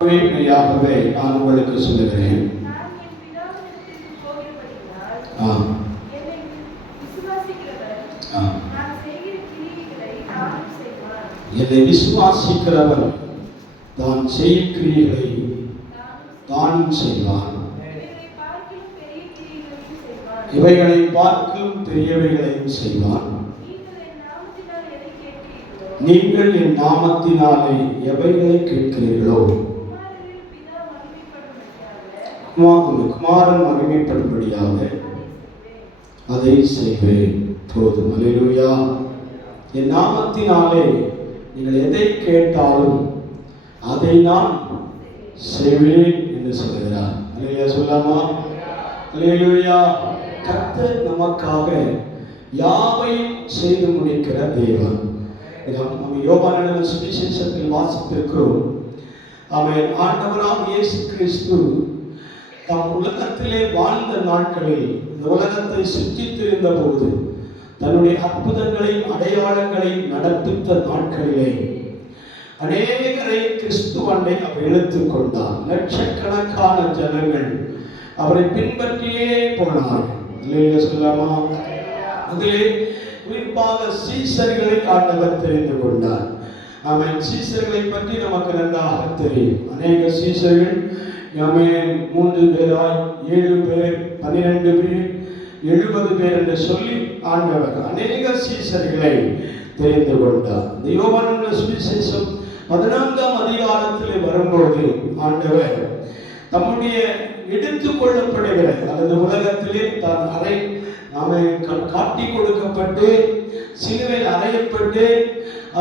மெய்யாகவே நான் உங்களுக்கு சொல்லுகிறேன், என்னை விசுவாசிக்கிறவர் தான் செய்யும் கிரியைகளை தானும் செய்வான், இவைகளை பார்க்கும் பெரியவைகளையும் செய்வான். நீங்கள் என் நாமத்தினாலே எவைகளை கேட்கிறீர்களோ குமாரன் மகிமைப்படும்படியாக அதை செய்வேன். போதும். அல்லேலூயா. என் நாமத்தினாலே நீங்கள் எதை கேட்டாலும் அதை நான் செய்வேன் என்று சொல்கிறார். அல்லேலூயா. சொல்லாமா? அல்லேலூயா. கர்த்தர் நமக்காக யாவையும் செய்து முடிக்கிற தேவன். நம்ம யோவான் சுவிசேஷத்தில் வாசித்திருக்கிறோம். அவன் ஆண்டவராக இயேசு கிறிஸ்து தம் உலகத்திலே வாழ்ந்த நாட்களில், இந்த உலகத்தை சுற்றித் திரிந்த போது, தன்னுடைய அற்புதங்களையும் அடையாளங்களையும் நடப்பித்த நாட்களிலே அநேகரை கிறிஸ்துவண்டை அவர் இழுத்துக் கொண்டார். லட்சக்கணக்கான ஜனங்கள் அவரை பின்பற்றியே போனார்கள். சொல்லாமா? அதிலே குறிப்பாக சீசர்களை ஆண்டவர் தெரிந்து கொண்டார். அவன் சீசர்களை பற்றி நமக்கு நன்றாக தெரியும். அநேக சீசர்கள் 3 பேராய் 7 பேர் 12 பேர் 70 பேர் என்று சொல்லி ஆண்டவர் அநேக சீசர்களை தெரிந்து கொண்டார். இந்த யோவான் சுவிசேஷம் 14ஆம் அதிகாரத்தில் வரும்போது ஆண்டவர் தம்முடைய எடுத்துக் கொள்ளப்படுகிற அல்லது உலகத்திலே தான் காட்டி கொடுக்கப்பட்டு சிலுவையில் அறையப்பட்டு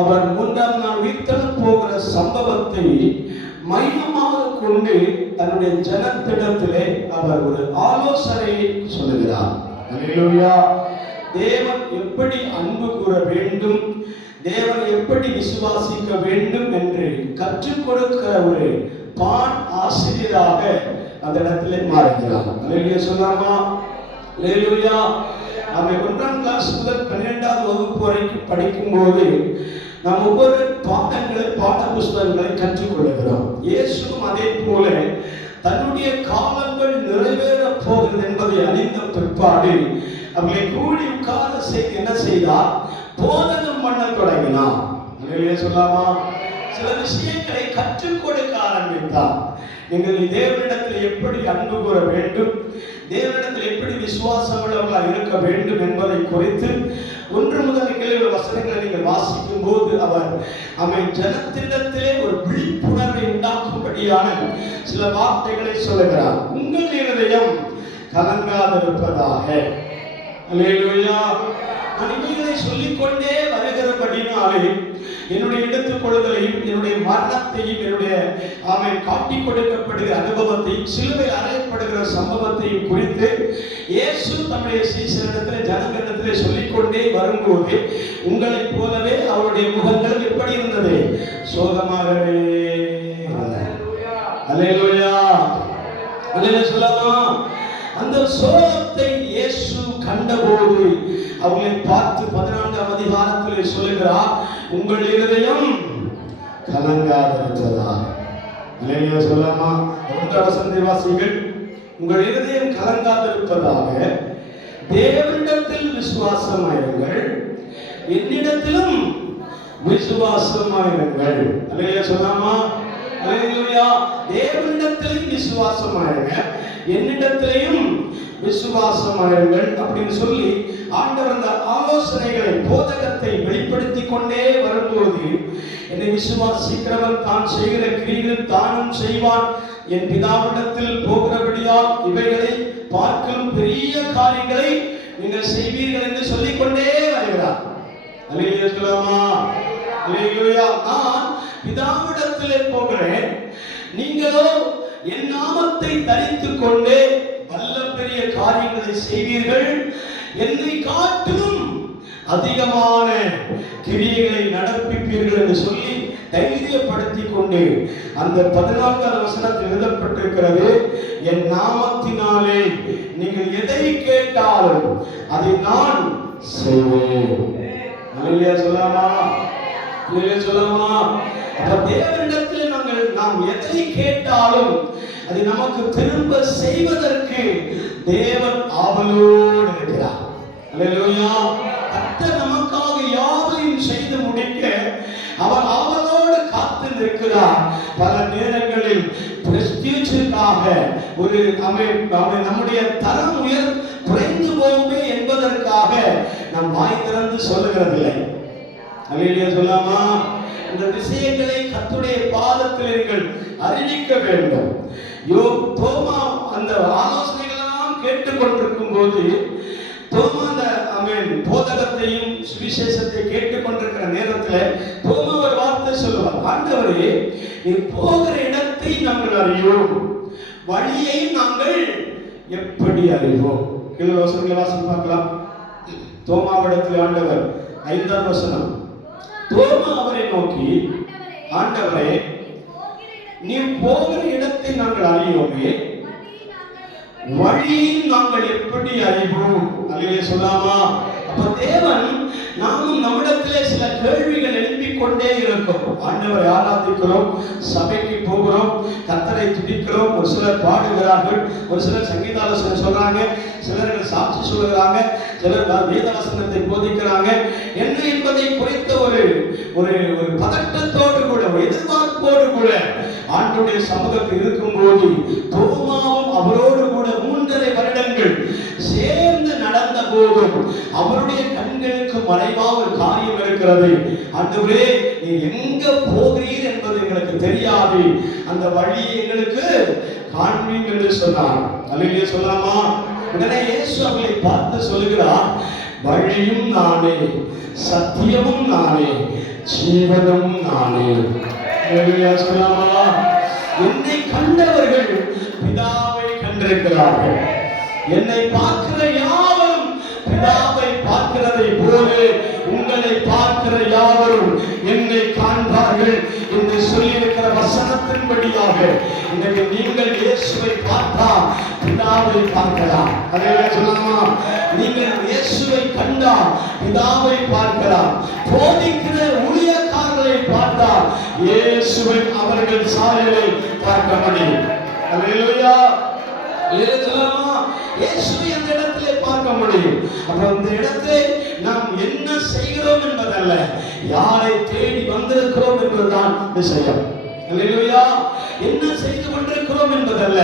அவர் 3ஆம் நாள் உயிர்த்தெழ போகிற சம்பவத்தை மையமாக கொண்டு தன்னுடைய ஜனத்திடத்திலே அவர் ஒரு ஆலோசனையை சொல்லுகிறார். அல்லேலூயா. தேவன் எப்படி அன்பு கூற வேண்டும், தேவன் எப்படி விசுவாசிக்க வேண்டும் என்று கற்றுக் கொடுக்கிற ஒரு பான் ஆசிரியராக அந்த இடத்திலே மாறுகிறார். அல்லேலூயா. சொல்லாமா? அல்லேலூயா. நம்ம 1ஆம் கிளாஸ் முதல் 12ஆவது வகுப்பு வரைக்கும் படிக்கும்போது நாம் ஒவ்வொரு பாட புஸ்தகங்களை கற்றுக்கொள்கிறோம். இயேசுவும் அதே போல தன்னுடைய காலங்கள் நிறைவேற போகிறது என்பதை அறிந்த பிற்பாடு அவர்களை கூடி உட்கார செய்து என்ன செய்தார்? போதகம் பண்ண தொடங்கினார். சொல்லாமா? சில விஷயங்களை கற்றுக் கொடுக்க ஆரம்பித்தார். நீங்கள் தேவனிடத்தில் எப்படி அன்பு கூற வேண்டும், தேவனிடத்தில் எப்படி விசுவாசம் உள்ளவர்களாக இருக்க வேண்டும் என்பதை குறித்து 1 முதல் 7 வசனங்களை நீங்கள் வாசிக்கும் போது அவர் ஜனத்திடத்திலே ஒரு விழிப்புணர்வை உண்டாக்கும்படியான சில வார்த்தைகளை சொல்லுகிறார். உங்கள் இருதயம் கலங்காதிருப்பதாக. அல்லேலூயா. நான் இவைகளை சொல்லிக்கொண்டே வருகிறபடினாலே என்னுடைய எடுத்துக்கொள்ளுதலையும் என்னுடைய மரணத்தையும் என்னுடைய காட்டி கொடுக்கப்படுகிற அனுபவத்தையும் சிலுவையில் அறையப்படுகிற சம்பவத்தையும் குறித்து இயேசு தம்முடைய சீசரிடத்தில் ஜனங்களிடத்தில் சொல்லிக்கொண்டே வரும்போது உங்களைப் போலவே அவருடைய முகங்கள் எப்படி இருந்தது? சோகமாகவே. அல்லேலூயா. அல்லேலூயா. சொல்லலாமா? அந்த சோகத்தை இயேசு கண்டபோது அவர்களை பார்த்து 14ஆம் அதிகாரத்தில் சொல்லுகிறார், உங்கள் இருதயம் கலங்காதிருப்பதாக. அல்லேலூயா. சொல்லலாமா? 1 வசனத்தை வாசியுங்கள். உங்கள் இருதயம் கலங்காதிருப்பதாக தேவனிடத்தில் விசுவாசமாயிருங்கள், என்னிடத்திலும் விசுவாசமாயிருங்கள். அல்லேலூயா. சொல்லலாமா? அல்லேலூயா. தேவனிடத்திலும் விசுவாசமாயிருங்க, என்னிடத்திலையும் விசுவாசமாயிருங்கள் அப்படின்னு சொல்லி ஆண்டவர் அந்த ஆலோசனைகளை போதகத்தை வெளிப்படுத்தி கொண்டே வரும்போது, என்னை விசுவாசிக்கிறவன் தான் செய்கிற கிரியைகள் தானும் செய்வான், என் பிதாவிடத்தில் போகிறபடியால் இவைகளை பார்க்கும் பெரிய காரியங்களை நீங்கள் செய்வீர்கள் என்று சொல்லிக்கொண்டே வருகிறார். அல்லேலூயா. சொல்லலாமா? அல்லேலூயா. நான் பிதாவிடத்திலே போகிறேன், நீங்களோ என் நாமத்தை தரித்துக் கொண்டே வல்ல பெரிய காரியங்களை செய்வீர்கள், என்னை காட்டிலும் அதிகமான கிரியைகளை நடப்பிப்பீர்கள் என்று சொல்லி தைரியப்படுத்திக் கொண்டு அந்த 14ஆவது வசனத்தில் எழுதப்பட்டிருக்கிறது, என் நாமத்தினாலே நீங்கள் எதை கேட்டாலும் அதை நான் செய்வேன். அல்லேலூயா. சொல்லாமா? அல்லேலூயா. சொல்லாமா? தேவனிடத்தில் நாம் எதை கேட்டாலும் அதை நமக்கு திரும்ப செய்வதற்கு தேவன் ஆவலோடு இருக்கிறார். அல்லேலூயா. கர்த்தர் நமக்காக யாவையும் செய்து முடிக்க அவர் ஆவலோடு காத்து நிற்கிறார். பல நேரங்களில் பிரஸ்டீஜுக்காக ஒரு நம்முடைய தரம் குறைந்து போகுமே என்பதற்காக நாம் வாய் திறந்து சொல்லுகிறதில்லை. அல்லேலூயா சொல்லாமா? இந்த விஷயங்களை கர்த்தருடைய பாதத்தில் நீங்கள் அறிவிக்க வேண்டும். தோமா அந்த ஆலோசனைகளெல்லாம் கேட்டுக்கொண்டிருக்கும் போது தோமா அந்த போதகத்தையும் சுவிசேஷத்தை கேட்டுக்கொண்டிருக்கிற நேரத்தில் தோமா ஒரு வார்த்தை சொல்லுவார். ஆண்டவரே, நீ போகிற இடத்தை நாங்கள் அறியோம், வழியை நாங்கள் எப்படி அறிவோம்? கீழே வசனங்களை வாசி பார்க்கலாம். தோமாவிடத்தில் ஆண்டவர் 5ஆம் வசனம். தோமா அவரை நோக்கி, ஆண்டவரே, நீ போகிற இடத்தை நாங்கள் அறியோமே, வழியை நாங்கள் எப்படி அறிவோம்? அல்லேலூயா சொல்லாமா? அப்ப தேவன் நாமும் நம்மிடத்திலே சில கேள்விகள் எழுப்பிக் கொண்டே இருக்கும். ஆண்டவரை ஆராதிக்கிறோம், சபைக்கு போகிறோம், கர்த்தரை துதிக்கிறோம். ஒரு சிலர் பாடுகிறார்கள், ஒரு சிலர் சங்கீதாலோசனை சொல்றாங்க, சிலர்கள் சாட்சி சொல்லுகிறாங்க, சிலர் வேத வசனத்தை போதிக்கிறாங்க. என்ன என்பதை குறித்த ஒரு ஒரு பதட்டத்தோடு கூட, ஒரு எதிர்பார்ப்போடு கூட ஆண்டவருடைய சமூகத்தில் இருக்கும்போது தோமாவும் அவரோடு கூட 3.5 வருடங்கள் சேர்ந்து நடந்த போதும் அவருடைய கண்களுக்கு மறைவா ஒரு காரியம் இருக்கிறது. ஆண்டவரே, நீ எங்க போகிறீர் என்பது எங்களுக்கு தெரியாது, அந்த வழியை எங்களுக்கு காண்பீர் என்று சொன்னார். அல்லேலூயா சொல்லாமா? உடனே இயேசு அவர்களை பார்த்து சொல்லுகிறார், வழியும் நானே, சத்தியமும் நானே, ஜீவனும் நானே. அல்லேலூயா சொல்லாமா? என்னை கண்டவர்கள் பிதாவை கண்டிருக்கிறார்கள். என்னை பார்க்கிற யாவரும் பிதாவை பார்க்கிறதை போல உங்களை பார்க்கிற யாவரும் என்னை காண்பார்கள் என்று சொல்லியிருக்கிற வசனத்தின்படியாக இன்றைக்கு நீங்கள் இயேசுவை பார்த்தா பிதாவை பார்க்கலாம். அதே சொல்லாமா? நீங்கள் இயேசுவை கண்டா பிதாவை பார்க்கலாம். போதிக்கிற ஊழியக்காரர்களை பார்த்தா இயேசுவை அவர்கள் சாயலை பார்க்க முடியும். அல்லேலூயா. இயேசுவை அந்த இடத்திலே பார்க்க முடியும். அப்புறம் அந்த இடத்திலே நாம் என்ன செய்கிறோம் என்பதல்ல, யாரை தேடி வந்திருக்கிறோம் என்பதுதான் விஷயம். அல்லேலூயா. என்ன செய்து கொண்டிருக்கிறோம் என்பதல்ல,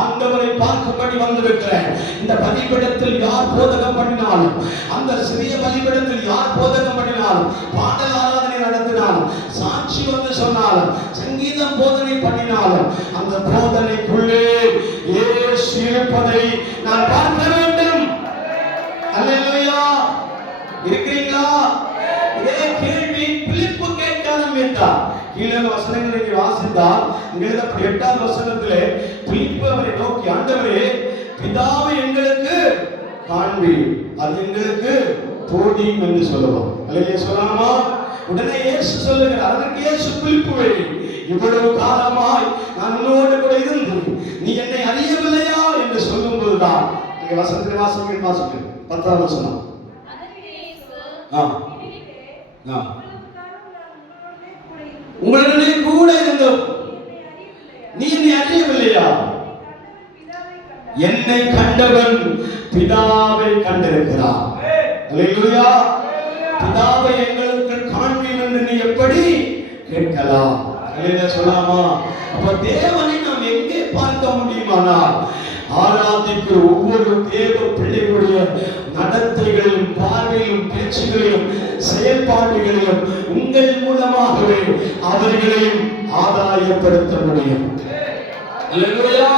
ஆண்டவரை பார்க்கும்படி வந்திருக்கிறேன். இந்த பலிபீடத்தில் யார் போதகம் பண்ணினாலும், அந்த சிறிய பலிபீடத்தில் யார் போதகம் பண்ணினாலும், பாடல் ஆராதனை நடத்தினாலும், சாட்சி வந்து சொன்னாலும், சங்கீதம் போதனை பண்ணினாலும், அந்த போதனைக்குள்ளே இயேசு இருப்பதை நான் பார்க்க வேண்டும். அல்லேலூயா. இருக்கிறீங்களா? இதே கேள்வி பிலிப்பு கேட்க ஆரம்பித்தார். கீழே வசனங்களை வாசித்தால் இங்கே 8ஆம் வசனத்திலே பிலிப்பு அவரை நோக்கி, ஆண்டவரே, பிதாவை எங்களுக்கு காண்பி, அது எங்களுக்கு போதியும் என்று சொல்லுவோம். அல்லேலூயா சொல்லாமா? உடனே இயேசு சொல்லுகிறார், அதற்கு இயேசு பிலிப்புவே, இவ்வளவு காலமாய் நான் உன்னோடு கூட இருந்து நீ என்னை அறியவில்லையா என்று சொல்லும் போதுதான் இங்கே வசனத்தில் வாசிக்க 10ஆம் வசனம். உங்களுடனே கூட இருந்தோம், நீ என்னை அறியவில்லையா? என்னை கண்டவன் பிதாவை கண்டிருக்கிறார். அல்லேலூயா. பிதாவை எங்களுக்கு காண்பீர் என்று நீ எப்படி கேட்கலாம்? அல்லேலூயா சொல்லாமா? அப்ப தேவனை நாம் எங்கே பார்க்க முடியுமானால், ஆராதிக்கிற ஒவ்வொரு தேவ பிள்ளைகளுடைய நடத்தைகளிலும், பார்வையிலும், பேச்சுகளிலும், செயல்பாடுகளிலும் உங்கள் மூலமாகவே அவர்களையும் ஆதாயப்படுத்த முடியும். அல்லேலூயா.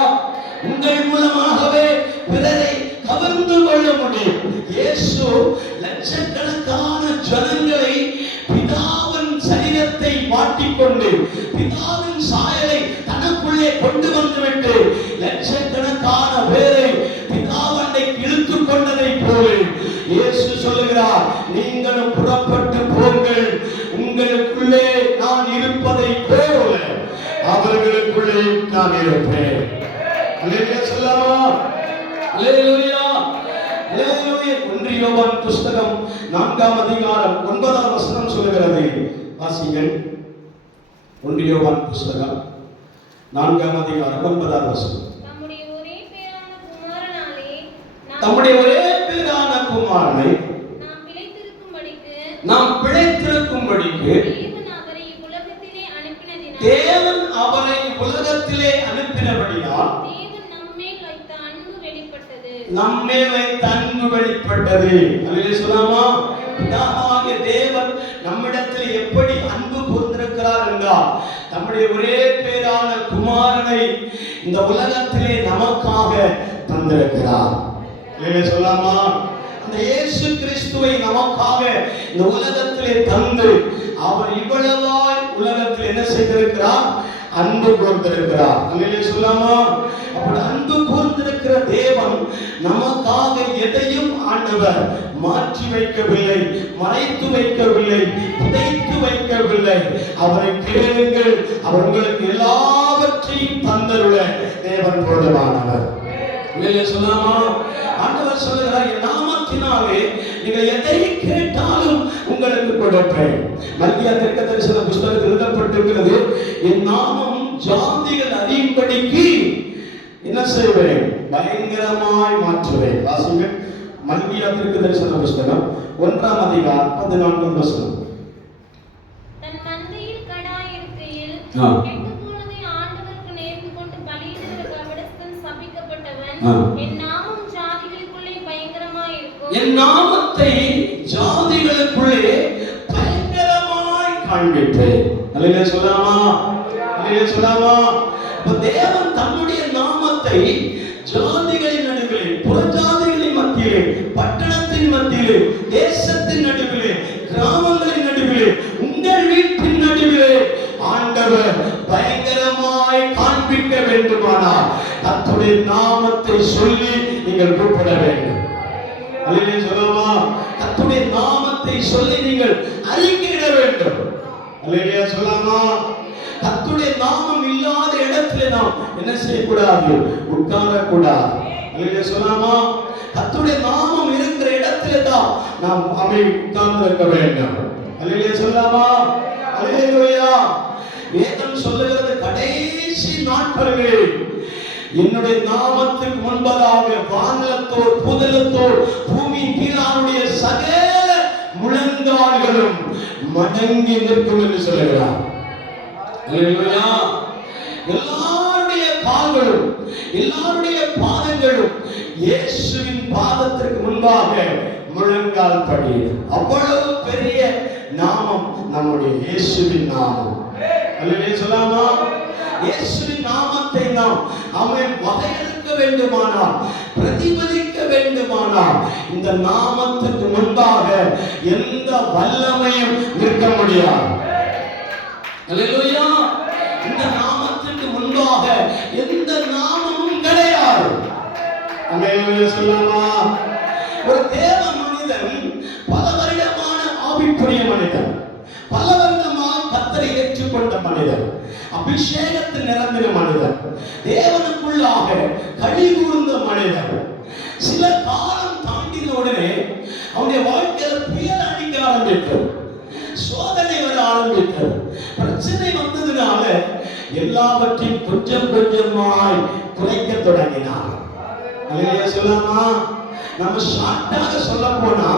உங்கள் மூலமாகவே பிறரை கவர்ந்து கொள்ள முடியும். இயேசு லட்சக்கணக்கான ஜனங்களை பிதாவின் சரீரத்தை மாட்டிக்கொண்டு பிதாவின் சாயலை தனக்குள்ளே கொண்டு வந்துவிட்டு லட்சக்கணக்கான பேரை பிதாவண்டை இழுத்துக் கொண்டதை போல இயேசு சொல்லுகிறார், நீங்களும் புறப்பட்டு போங்கள், உங்களுக்குள்ளே நான் இருப்பதை போல அவர்களுக்குள்ளே நான் இருப்பேன். அல்லேலூயா சொல்லாமா? அல்லேலூயா. அல்லேலூயா. 1 யோவான் புஸ்தகம் 4ஆம் அதிகாரம் 9ஆம் வசனம் சொல்லுகிறது. வாசிங்கள். 1 யோவான் புஸ்தகம் 4ஆம் அதிகாரம் 9ஆம் வசனம். தம்முடைய ஒரே பேரான குமாரனை நாம் பிழைத்திருக்கும்படிக்கு தேவன் அவரை உலகத்திலே அனுப்பினபடியால் நம்மேல் வைத்த அன்பு வெளிப்பட்டது. அல்லேலூயா சொல்லாமா? பிதாவாகிய தேவன் நம்மிடத்தில் எப்படி அன்பு கூர்ந்திருக்கிறார் என்றால் நம்முடைய ஒரே பேரான குமாரனை இந்த உலகத்திலே நமக்காக தந்திருக்கிறார். அல்லேலூயா சொல்லாமா? அந்த இயேசு கிறிஸ்துவை நமக்காக இந்த உலகத்திலே தந்து அவர் இவ்வளவாய் உலகத்தில் என்ன செய்திருக்கிறார்? அன்பு கூர்ந்திருக்கிறார். அல்லேலூயா சொல்லாமா? அப்படி அன்பு கூர்ந்திருக்கிற தேவன் நமக்காக எதையும் ஆண்டவர் மாற்றி வைக்கவில்லை, மறைத்து வைக்கவில்லை, புதைத்து வைக்கவில்லை. அவரை கேளுங்கள், அவர் உங்களுக்கு எல்லாவற்றையும் தந்தருள தேவன் போதுமானவர். அல்லேலூயா சொல்லாமா? ஆண்டவர் சொல்லுகிறார், என் நாமத்தினாலே நீங்கள் எதை கேட்டாலும் உங்களுக்கு கொடுப்பேன். மல்கியா தீர்க்கதரிசன புத்தகத்தில் எழுதப்பட்டிருக்கிறது, என் நாமம் ஜாதிகள் அறியும்படிக்கு என்ன செய்வேன்? பயங்கரமாய் மாற்றுவேன். வாசிங்கள் மல்கியா தீர்க்கதரிசன புத்தகம் 1ஆம் அதிகாரம் 14ஆம் வசனம். தன் மந்தையில் கடா இருக்கையில் கெட்டுப்போனதை ஆண்டவருக்கு நேர்ந்து கொண்டு பலியிடுகிற கபடஸ்தன் சபிக்கப்பட்டவன். என் நாமம் ஜாதிகளுக்குள்ளே பயங்கரமாய் இருக்கும். என் நாமத்தை ஜாதிகளுக்குள்ளே பயங்கரமாய் காண்பிப்பேன். அல்லேலூயா சொல்லாமா? அல்லேலூயா சொல்லாமா? தேவன் தன்னுடைய நாமத்தை ஜாதிகளின் நடுவிலே, புறஜாதிகளின் மத்தியிலே, பட்டணத்தின் மத்தியிலே, தேசத்தின் நடுவிலே, கிராமங்களின் நடுவிலே, உங்கள் வீட்டின் நடுவிலே ஆண்டவர் பயங்கரமாய் காண்பிக்க வேண்டுமானால் கர்த்தருடைய நாமத்தை சொல்லி நீங்கள் கூப்பிட வேண்டும். அல்லேலூயா சொல்லாமா? கர்த்தருடைய நாமத்தை சொல்லி நீங்கள் அறிக்கையிட வேண்டும். அல்லேலூயா சொல்லாமா? கர்த்தருடைய நாமம் இல்லாத இடத்துல நாம் என்ன செய்யக்கூடாது? உட்காரக்கூடாது. அல்லேலூயா சொல்லாமா? கர்த்தருடைய நாமம் இருக்கிற இடத்துல தான் நாம் உட்கார்ந்து இருக்க வேண்டும். அல்லேலூயா சொல்லாமா? அல்லேலூயா. வேதம் சொல்லுகிறது, கடைசி நாட்களிலே என்னுடைய நாமத்துக்கு முன்பதாக வானத்தோர் புதலத்தோர் பூமியின் கீழானுடைய சகல முழங்கால்களும் மடங்கி நிற்கும் என்று சொல்லுகிறார். அல்லேலூயா. எல்லாருடைய கால்களும் எல்லாருடைய பாதங்களும் இயேசுவின் பாதத்திற்கு முன்பாக முழங்கால் படியும். அவ்வளவு பெரிய நாமம் நம்முடைய இயேசுவின் நாமம். அல்லேலூயா சொல்லாமா? இயேசுவின் நாமத்தை நாம் அவன் வகையறுக்க வேண்டுமானால், பிரதிபலிக்க வேண்டுமானால் இந்த நாமத்துக்கு முன்பாக எந்த வல்லமையும் நிற்க முடியாது. அல்லேலூயா. இந்த நாமத்துக்கு முன்பாக எந்த நாமமும் கிடையாது. அல்லேலூயா சொல்லாமா? ஒரு தேவ மனிதன், பல வருடமான ஆவிக்குரிய மனிதன், பல வருடமாக கர்த்தரை ஏற்றுக்கொண்ட மனிதன், அபிஷேகத்தில் நிரம்பின மனிதன், தேவனுக்குள்ளாக களி கூர்ந்த மனிதன், சில காலம் தாண்டின உடனே அவனுடைய வாழ்க்கையில் புயல் அடிக்க ஆரம்பித்தது, சோதனை வர ஆரம்பித்தது, பிரச்சனை வந்ததுனால எல்லாவற்றையும் கொஞ்சம் கொஞ்சமாய் குறைக்க தொடங்கினார். அல்லேலூயா சொல்லாமா? நம்ம ஷார்ட்டாக சொல்ல போனா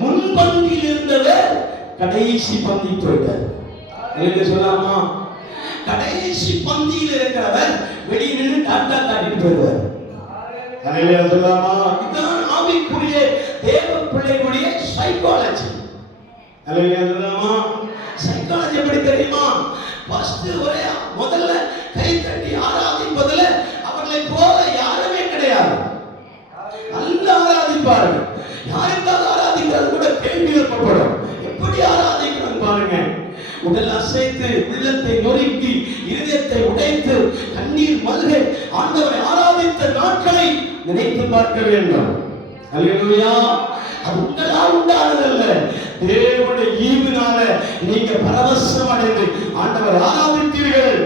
முன்பந்தியில் இருந்தவர் கடைசி பந்தி போயிட்டார். அல்லேலூயா சொல்லாமா? கடைசி பந்தியில் இருக்கிறவர் வெளியே நின்று டாட்டா காட்டிட்டு போயிடுவார். அல்லேலூயா சொல்லாமா? இதுதான் ஆவிக்குரிய தேவ பிள்ளைகளுடைய சைக்காலஜி. அல்லேலூயா சொல்லாமா? சைக்காலஜி எப்படி தெரியுமா? ஃபர்ஸ்ட் ஒரே முதல்ல கை தட்டி ஆராதிப்பதுல அவர்களை போல யாருமே கிடையாது. நல்ல ஆராதிப்பார்கள். யாருக்காக ஆராதிக்கிறது கூட கேள்வி எழுப்பப்படும். எப்படி ஆராதிக்கிறாங்க பாருங்க. உடல் அசைத்து, உள்ளத்தை நொறுக்கி, இதயத்தை உடைத்து, கண்ணீர் மல்க ஆண்டவரை ஆராதித்த நாட்களை நினைத்து பார்க்க வேண்டும். அல்லேலூயா. அது உங்களால் உண்டானதல்ல, தேவனுடைய ஈவினால நீங்க பரவசம் அடைந்து ஆண்டவர் ஆராதித்தீர்கள்.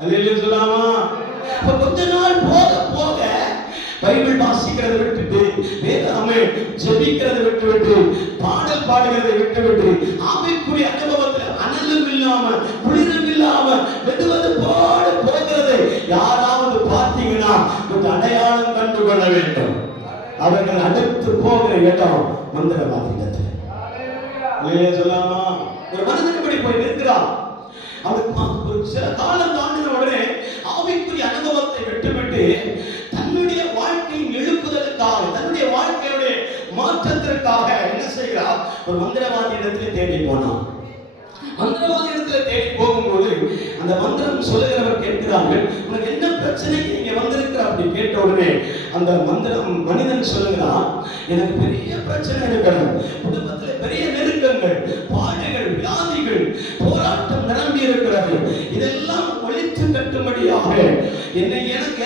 அல்லேலூயா சொல்லாமா? அப்ப கொஞ்ச நாள் போக போக பைபிள் வாசிக்கிறதை விட்டுட்டு, வேதாமே ஜெபிக்கிறதை விட்டுவிட்டு, பாடல் பாடுகிறதை விட்டுவிட்டு, ஆவிக்குரிய அனுபவத்தில் அனலும் இல்லாம குளிரும் இல்லாம வெதுவது போடு போகிறத யாராவது பார்த்தீங்கன்னா கொஞ்சம் அடையாளம் கண்டு கொள்ள வேண்டும். அவர்கள் அடுத்து போகிற இடம் மந்திரவாதி இடத்துல. சொல்லாமா? ஒரு மனிதன் இப்படி போய் நிற்கிறான். அவனுக்கு சில காலம் தாண்டின உடனே ஆவிக்குரிய அனுபவத்தை விட்டுவிட்டு தன்னுடைய வாழ்க்கையின் எழுப்புதலுக்காக, தன்னுடைய வாழ்க்கையுடைய மாற்றத்திற்காக என்ன செய்கிறார்? ஒரு மந்திரவாதி இடத்துல தேடி போனான். மந்திரவாதி இடத்துல தேடி போகும்போது அந்த மந்திரம் சொல்லுகிறவர் கேட்கிறார்கள், உனக்கு என்ன பிரச்சனைக்கு நீங்க வந்திருக்கிற அப்படி கேட்ட உடனே அந்த மந்திரம் மனிதன் சொல்லுகிறான், எனக்கு பெரிய பிரச்சனை இருக்கிறது, குடும்பத்துல பெரிய நெருக்கங்கள், பாடுகள், வியாதிகள், போராட்டம் நிரம்பி இருக்கிறது, இதெல்லாம் ஒழித்து கட்டும்படியாக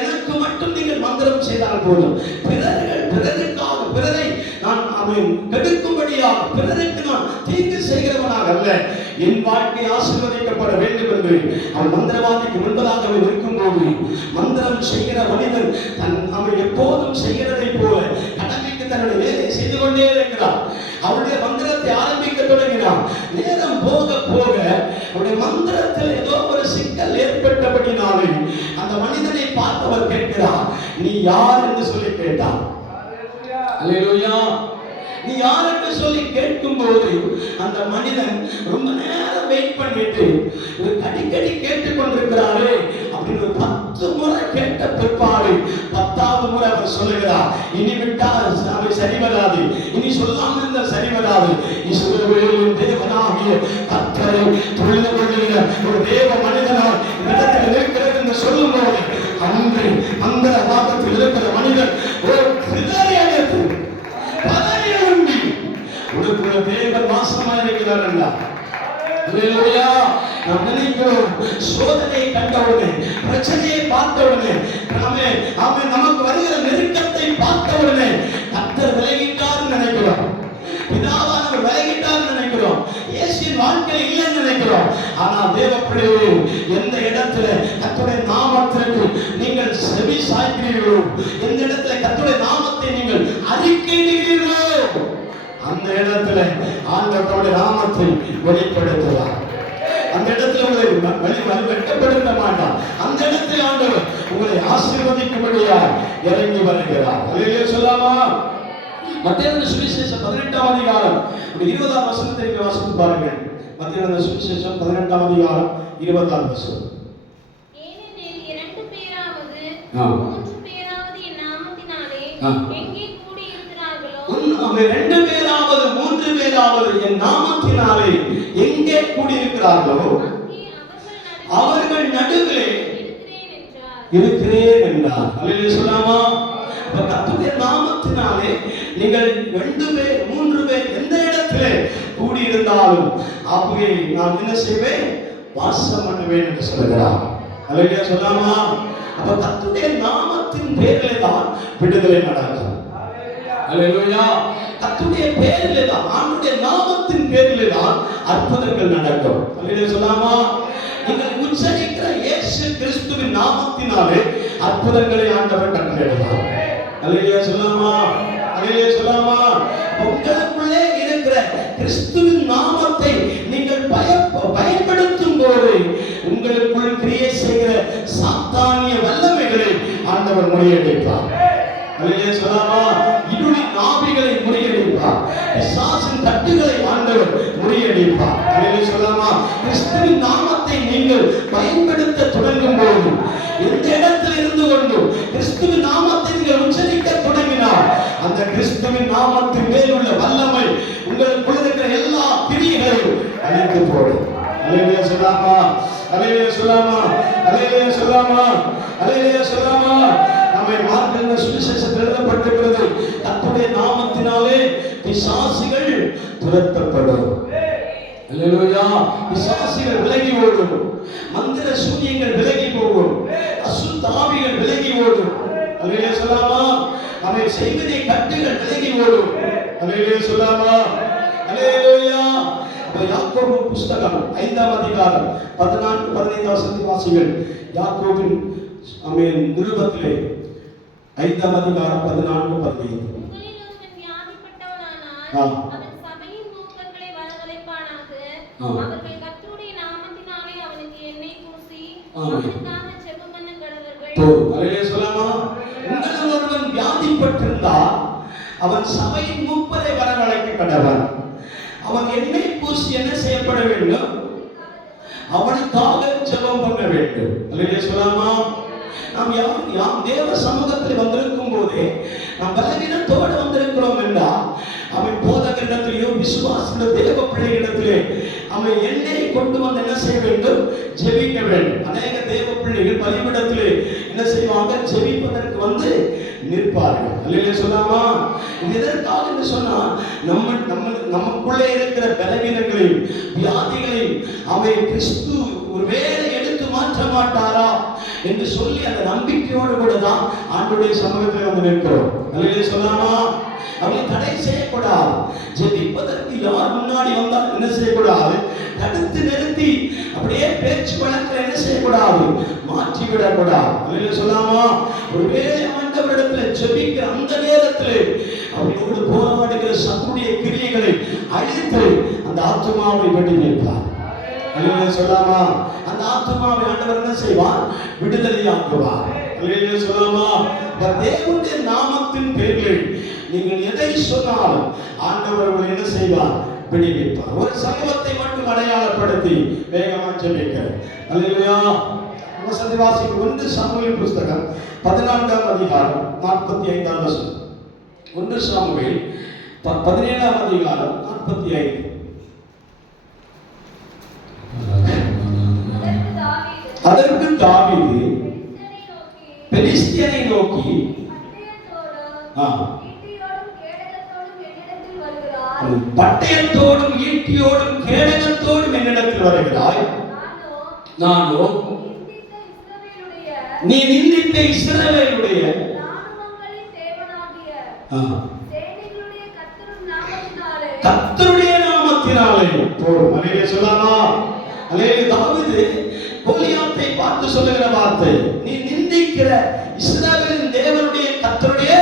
எனக்கு மட்டும் நீங்கள் மந்திரம் செய்தால் போதும், பிறருக்காக பிறரை நான் கெடுக்கும்படியாக பிறருக்கு நான் தீங்கு செய்கிறவனாக அல்ல, என் வாழ்க்கை ஆசீர்வதிக்கப்பட வேண்டும் என்று அவன் மந்திரவாதிக்கு முன்பதாகவே இருக்கும்போது மந்திரம் செய்கிற மனிதன் அவன் எப்போதும் செய்கிறதை போல கடமைக்கு தன்னுடைய வேலை செய்து கொண்டே இருக்கிறான். அவருடைய மந்திரத்தை ஆரம்பிக்க தொடங்கினான். நேரம் போக போக அவருடைய மந்திரத்தில் ஏதோ ஒரு சிக்கல் ஏற்பட்டபடினாலே அந்த மனிதனை பார்த்தவர் கேட்கிறார், நீ யார் என்று சொல்லி கேட்டான். அல்லேலூயா. நீ யார் என்று சொல்லி கேட்கும் போது அந்த மனிதன் ரொம்ப நேரம் வெயிட் பண்ணிட்டு அடிக்கடி கேட்டுக் கொண்டிருக்கிறாரு அப்படின்னு 10 முறை கேட்ட பிற்பாடு 10வது முறை அவர் சொல்லுகிறார், இனி விட்டால் அவை சரி வராது, இனி சொல்லாமல் இருந்தால் சரி வராது, இஸ்ரவேலின் தேவனாகிய கர்த்தரை தொழுது கொள்ளுகிற ஒரு தேவ மனிதனால் இடத்தில் இருக்கிறது என்று சொல்லும் போது அன்று அந்த பாகத்தில் இருக்கிற மனிதன் ஒரு சிதறி அடைத்து பதறி எழும்பி உனக்குள்ள தேவன் வாசமாக இருக்கிறார் என்றார். அல்லேலூயா. நாம் நினைக்கிறோம் சோதனையை கண்டவுடனே, பிரச்சனையை பார்த்தவுடனே, நமக்கு வருகிற நெருக்கத்தை பார்த்தவுடனே கர்த்தர் விலகிட்டார் நினைக்கிறோம், பிதாவானவர் விலகிட்டார் நினைக்கிறோம், இயேசுவின் வாழ்க்கையில் இல்லைன்னு நினைக்கிறோம். ஆனால் தேவப்பிள்ளையே, எந்த இடத்துல கர்த்தருடைய நாமத்திற்கு நீங்கள் செவி சாய்க்கிறீர்களோ, எந்த இடத்துல கர்த்தருடைய நாமத்தை நீங்கள் அறிக்கையிடுகிறீர்களோ, அந்த இடத்துல ஆண்டவருடைய நாமத்தை வெளிப்படுத்துவார். அந்த இடத்துல உங்களை வெட்கப்படுத்த மாட்டார். அந்த இடத்துல ஆண்டவர் உங்களை ஆசீர்வதிக்கும்படியாக இறங்கி வருகிறார். அல்லேலூயா சொல்லாமா? மத்தேயு சுவிசேஷம் 18ஆம் அதிகாரம் 20ஆம் வசனத்தை வாசித்து பாருங்கள். மத்தேயு சுவிசேஷம் 18ஆம் அதிகாரம் 20ஆம் வசனம். ஏனெனில் 2 பேராவது 3 பேராவது என் நாமத்தினாலே எங்கே கூடி இருக்கிறார்களோ, 2 பேராவது 3 பேராவது என் நாமத்தினாலே எங்கே கூடி இருக்கிறார்களோ அவர்கள் நடுவிலே இருக்கிறேன் என்றார். அல்லேலூயா சொல்லாமா? கர்த்தருடைய நாமத்தினாலே நீங்கள் 2 பேர் 3 பேர் எந்த இடத்திலே கூடி இருந்தாலும் அப்பவே நான் என்ன செய்வேன்? வாசம் பண்ணுவேன் என்று சொல்கிறார். அல்லேலூயா சொல்லாமா? அப்ப கர்த்தருடைய நாமத்தின் பேரிலே தான் விடுதலை நடக்கும். அல்லேலூயா. கர்த்தருடைய பேரிலே தான், ஆண்டவருடைய நாமத்தின் பேரிலே தான் அற்புதங்கள் நடக்கும். அல்லேலூயா சொல்லாமா? நீங்கள் உச்சரிக்கிற இயேசு கிறிஸ்துவின் நாமத்தினாலே அற்புதங்களை ஆண்டவர் கட்டளையிடுவார். அல்லேலூயா சொல்லாமா? அல்லேலூயா சொல்லாமா? உங்களுக்குள்ளே இருக்கிற கிறிஸ்துவின் நாமத்தை நீங்கள் பயன்படுத்தும் போது உங்களுக்குள் கிரியை செய்கிற சாத்தானிய வல்லமைகளை ஆண்டவர் முறியடிப்பார். அல்லேலூயா சொல்லாமா? இருளின் ஆவிகளை முறியடிப்பார். பிசாசின் தட்டுகளை ஆண்டவர் முறியடிப்பார். அல்லேலூயா சொல்லாமா? கிறிஸ்துவின் நாமத்தை நீங்கள் பயன்படுத்த தொடங்கும் போது, எந்த இடத்தில் இருந்து கொண்டு கிறிஸ்துவின் நாமத்தை நீங்கள் உச்சரிக்க தொடங்கினால் அந்த கிறிஸ்துவின் நாமத்தின் மேல் உள்ள வல்லமை உங்களுக்குள்ள இருக்கிற எல்லா கிரியைகளையும் அழித்து போடும். அல்லேலூயா சொல்லாமா? அல்லேலூயா சொல்லாமா? அல்லேலூயா சொல்லாமா? அல்லேலூயா சொல்லாமா? நம்மை மார்க்க சுவிசேஷத்தில் எழுதப்பட்டிருக்கிறது, கர்த்தருடைய நாமத்தினாலே பிசாசுகள் துரத்தப்படும். அல்லேலூயா. பிசாசுகள் விலகி ஓடும், மந்திர சூனியங்கள் விலகி போகும், அசுத்த ஆவிகள் விலகி ஓடும். அல்லேலூயா சொல்லாமா? அவை செய்வதை கட்டுகள் விலகி ஓடும். அல்லேலூயா சொல்லாமா? அல்லேலூயா. யாக்கோபு புஸ்தகம் 5ஆம் அதிகாரம் 14-15 வசனத்தை வாசிங்கள். யாக்கோபின் நிருபத்திலே 5ஆம் அதிகாரம் 14-15. அவர்கள் கர்த்தருடைய நாமத்தினாலே அவனுக்கு எண்ணெய் பூசி அவனுக்காக ஜெபம் பண்ண கடவர்கள். அவன் சபையின் மூப்பரை வரவழைக்க கடவன். அவன் எண்ணெய் பூசி என்ன செய்யப்பட வேண்டும்? அவனுக்காக ஜெபம் பண்ண வேண்டும். அல்லேலூயா சொல்லாமா? நாம் தேவ சமூகத்தில் வந்திருக்கும் போதே நாம் பலவீனத்தோடு வந்திருக்கிறோம் என்றால் அவன் போதகரிடத்திலேயோ விசுவாச தேவ பிள்ளைகளிடத்திலே அவன் எண்ணெயை கொண்டு வந்து என்ன செய்ய வேண்டும்? ஜெபிக்க வேண்டும். அநேக தேவ பிள்ளைகள் பலிபீடத்திலே என்ன செய்வாங்க? ஜெபிப்பதற்கு வந்து நிற்பார்கள். அல்லேலூயா சொல்லாமா? எதற்காக என்று சொன்னால் நமக்குள்ளே இருக்கிற பலவீனங்களையும் வியாதிகளையும் அவன் கிறிஸ்து ஒருவேளை எடுத்து மாற்ற மாட்டாரா என்று சொல்லி அந்த நம்பிக்கையோடு கூட தான் ஆண்டவருடைய சமூகத்தில் வந்து நிற்கிறோம். அல்லேலூயா சொல்லாமா? அவனை தடை செய்யக்கூடாது. ஜெபிப்பதற்கு யார் முன்னாடி வந்தால் என்ன செய்யக்கூடாது? தடுத்து நிறுத்தி அப்படியே பேச்சு வழக்கில் என்ன செய்யக்கூடாது? மாற்றி விடக்கூடாது. அல்லேலூயா சொல்லாமா? ஒருவேளை ஆண்டவரிடத்தில் ஜெபிக்கிற அந்த நேரத்தில் அவனோடு போராடுகிற சத்துடைய கிரியைகளை அழித்து அந்த ஆத்துமாவை வெட்டி நிற்பார். அல்லேலூயா சொல்லாமா? அந்த ஆத்துமாவை ஆண்டவர் என்ன செய்வார்? விடுதலையாக்குவார். அல்லேலூயா சொல்லாமா? தேவனுடைய நாமத்தின் பேரில் நீங்கள் எதை சொன்னாலும் ஆண்டவர் உங்களை என்ன செய்வார்? விடுவிப்பார். ஒரு சமூகத்தை மட்டும் அடையாளப்படுத்தி வேகமாக ஜெபிக்கிறார். அல்லேலூயா. வசனவாசி 1 சாமுவேல் புத்தகம் 14ஆம் அதிகாரம் 45ஆம் வசனம். 1 சாமுவேல் 17ஆம் அதிகாரம் 45. அதற்கு தாவீது பெலிஸ்தியனை நோக்கி பட்டயத்தோடும் ஈட்டியோடும் கேடகத்தோடும் என்னிடத்தில் வருகிறாய், நானோ நீ நிந்தித்த இஸ்ரவேலுடைய கர்த்தருடைய நாமத்தினாலே போடும். அல்லேலூயா சொல்லாமா? அல்லேலூயா. தாவீது கோலியாத்தை பார்த்து சொல்லுகிற வார்த்தை, நீ நிந்திக்கிற இஸ்ரவேலின் தேவனுடைய கர்த்தருடைய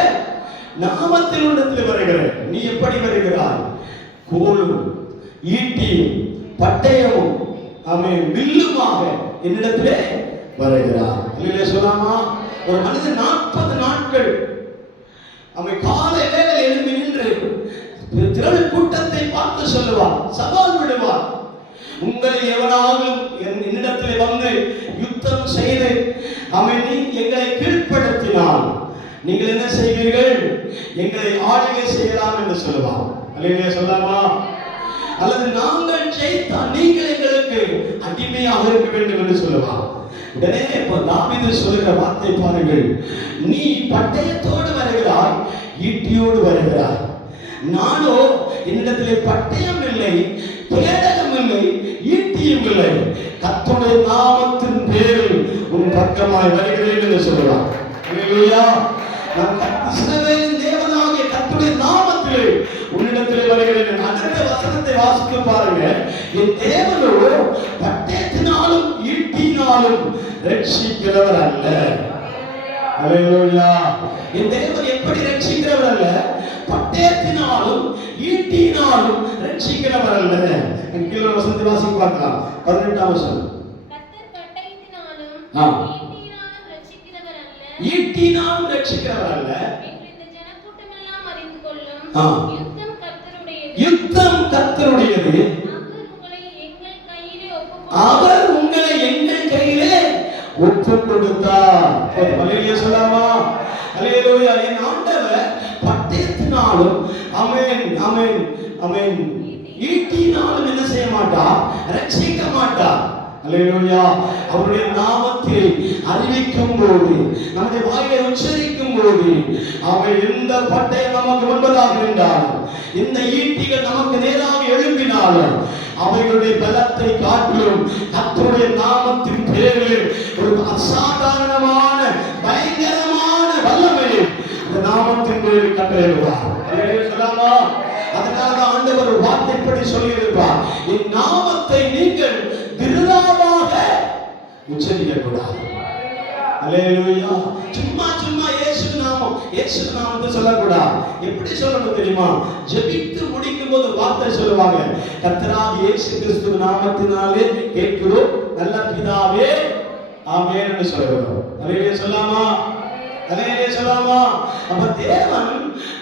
நாமத்தில் இடத்தில் வருகிற நீ எப்படி வருகிறாய்? கோலும் ஈட்டியும் பட்டயமும் அவன் வில்லுமாக என்னிடத்திலே வருகிறார். அல்லேலூயா சொல்லாமா? ஒரு மனிதன் 40 நாட்கள் அவன் காலை வேளையில் எழும்பி நின்று திரள் கூட்டத்தை பார்த்து சொல்லுவார், சவால் விடுவார், உங்களை எவனாலும் என்னிடத்திலே வந்து யுத்தம் செய்து அவன் எங்களை கீழ்ப்படுத்தினான் நீங்கள் என்ன செய்வீர்கள்? எங்களை ஆளுகை செய்யலாம் என்று சொல்லுவார். அல்லேலூயா சொல்லாமா? அல்லது நாங்கள் ஜெயித்தால் நீங்கள் எங்களுக்கு அடிமையாக இருக்க வேண்டும் என்று சொல்லுவார். உடனே இப்ப தாவீது சொல்லுகிற வார்த்தை பாருங்கள், நீ பட்டயத்தோடு வருகிறாய், ஈட்டியோடு வருகிறாய், நானோ என்னிடத்திலே பட்டயம் இல்லை, கேடகம் இல்லை, ஈட்டியும் இல்லை, கர்த்தருடைய நாமத்தின் பேரில் உன் பக்கமாய் வருகிறேன் என்று சொல்லுவார். அல்லேலூயா. நான் இஸ்ரவேலின் தேவனாகிய கர்த்தருடைய நாமத்திலே உன்னிடத்திலே வருகிறேன். அடுத்த வசனத்தை வாசித்து பாருங்க. என் தேவனோ பட்டயத்தினாலும் ஈட்டினாலும் ரட்சிக்கிறவர் அல்ல. அல்லேலூயா. என் தேவன் எப்படி ரட்சிக்கிறவர் அல்ல? பட்டயத்தினாலும் ஈட்டினாலும் ரட்சிக்கிறவர் அல்ல. கீழ வசனத்தை வாசித்து பார்க்கலாம். 18ஆம் வசனம். ஈட்டினாலும் ரட்சிக்கிறவர் அல்ல. யுத்தம் கர்த்தருடையது. அவர் உங்களை எங்கள் கையிலே ஒப்புக் கொடுத்தார். அல்லேலூயா சொல்லாமா? அல்லேலூயா. என் ஆண்டவர் பட்டயத்தினாலும் ஆமென் ஆமென் ஆமென் ஈட்டினாலும் என்ன செய்ய மாட்டார்? ரட்சிக்க மாட்டார். அல்லேலூயா. அவருடைய நாமத்தை அறிவிக்கும் போது, நம்முடைய வாயிலை உச்சரிக்கும் போது, அவன் எந்த பட்டயம் நமக்கு முன்பதாக இருந்தாலும், இந்த ஈட்டிகள் நமக்கு நேராக எழும்பினாலும், அவைகளுடைய பலத்தை காட்டிலும் கர்த்தருடைய நாமத்தின் பேரில் ஒரு அசாதாரணமான பயங்கரமான வல்லமையை இந்த நாமத்தின் பேரில் கட்டளையிடுவார். அல்லேலூயா சொல்லாமா? அதனால ஆண்டவர் ஒரு வார்த்தைப்படி சொல்லியிருப்பார், என் நாமத்தை நீங்கள் விருதாவாக உச்சரிக்க கூடாது. அல்லேலூயா. சும்மா சும்மா இயேசு நாமத்தை சொல்லக்கூடாது. எப்படி சொல்லணும் தெரியுமா? ஜெபித்து முடிக்கும் போது வார்த்தை சொல்லுவாங்க, கர்த்தராகிய இயேசு கிறிஸ்து நாமத்தினாலே கேட்கிறோம் நல்ல பிதாவே ஆமென் என்று சொல்லுவோம். அல்லேலூயா சொல்லாமா? அல்லேலூயா சொல்லாமா? அப்ப தேவன்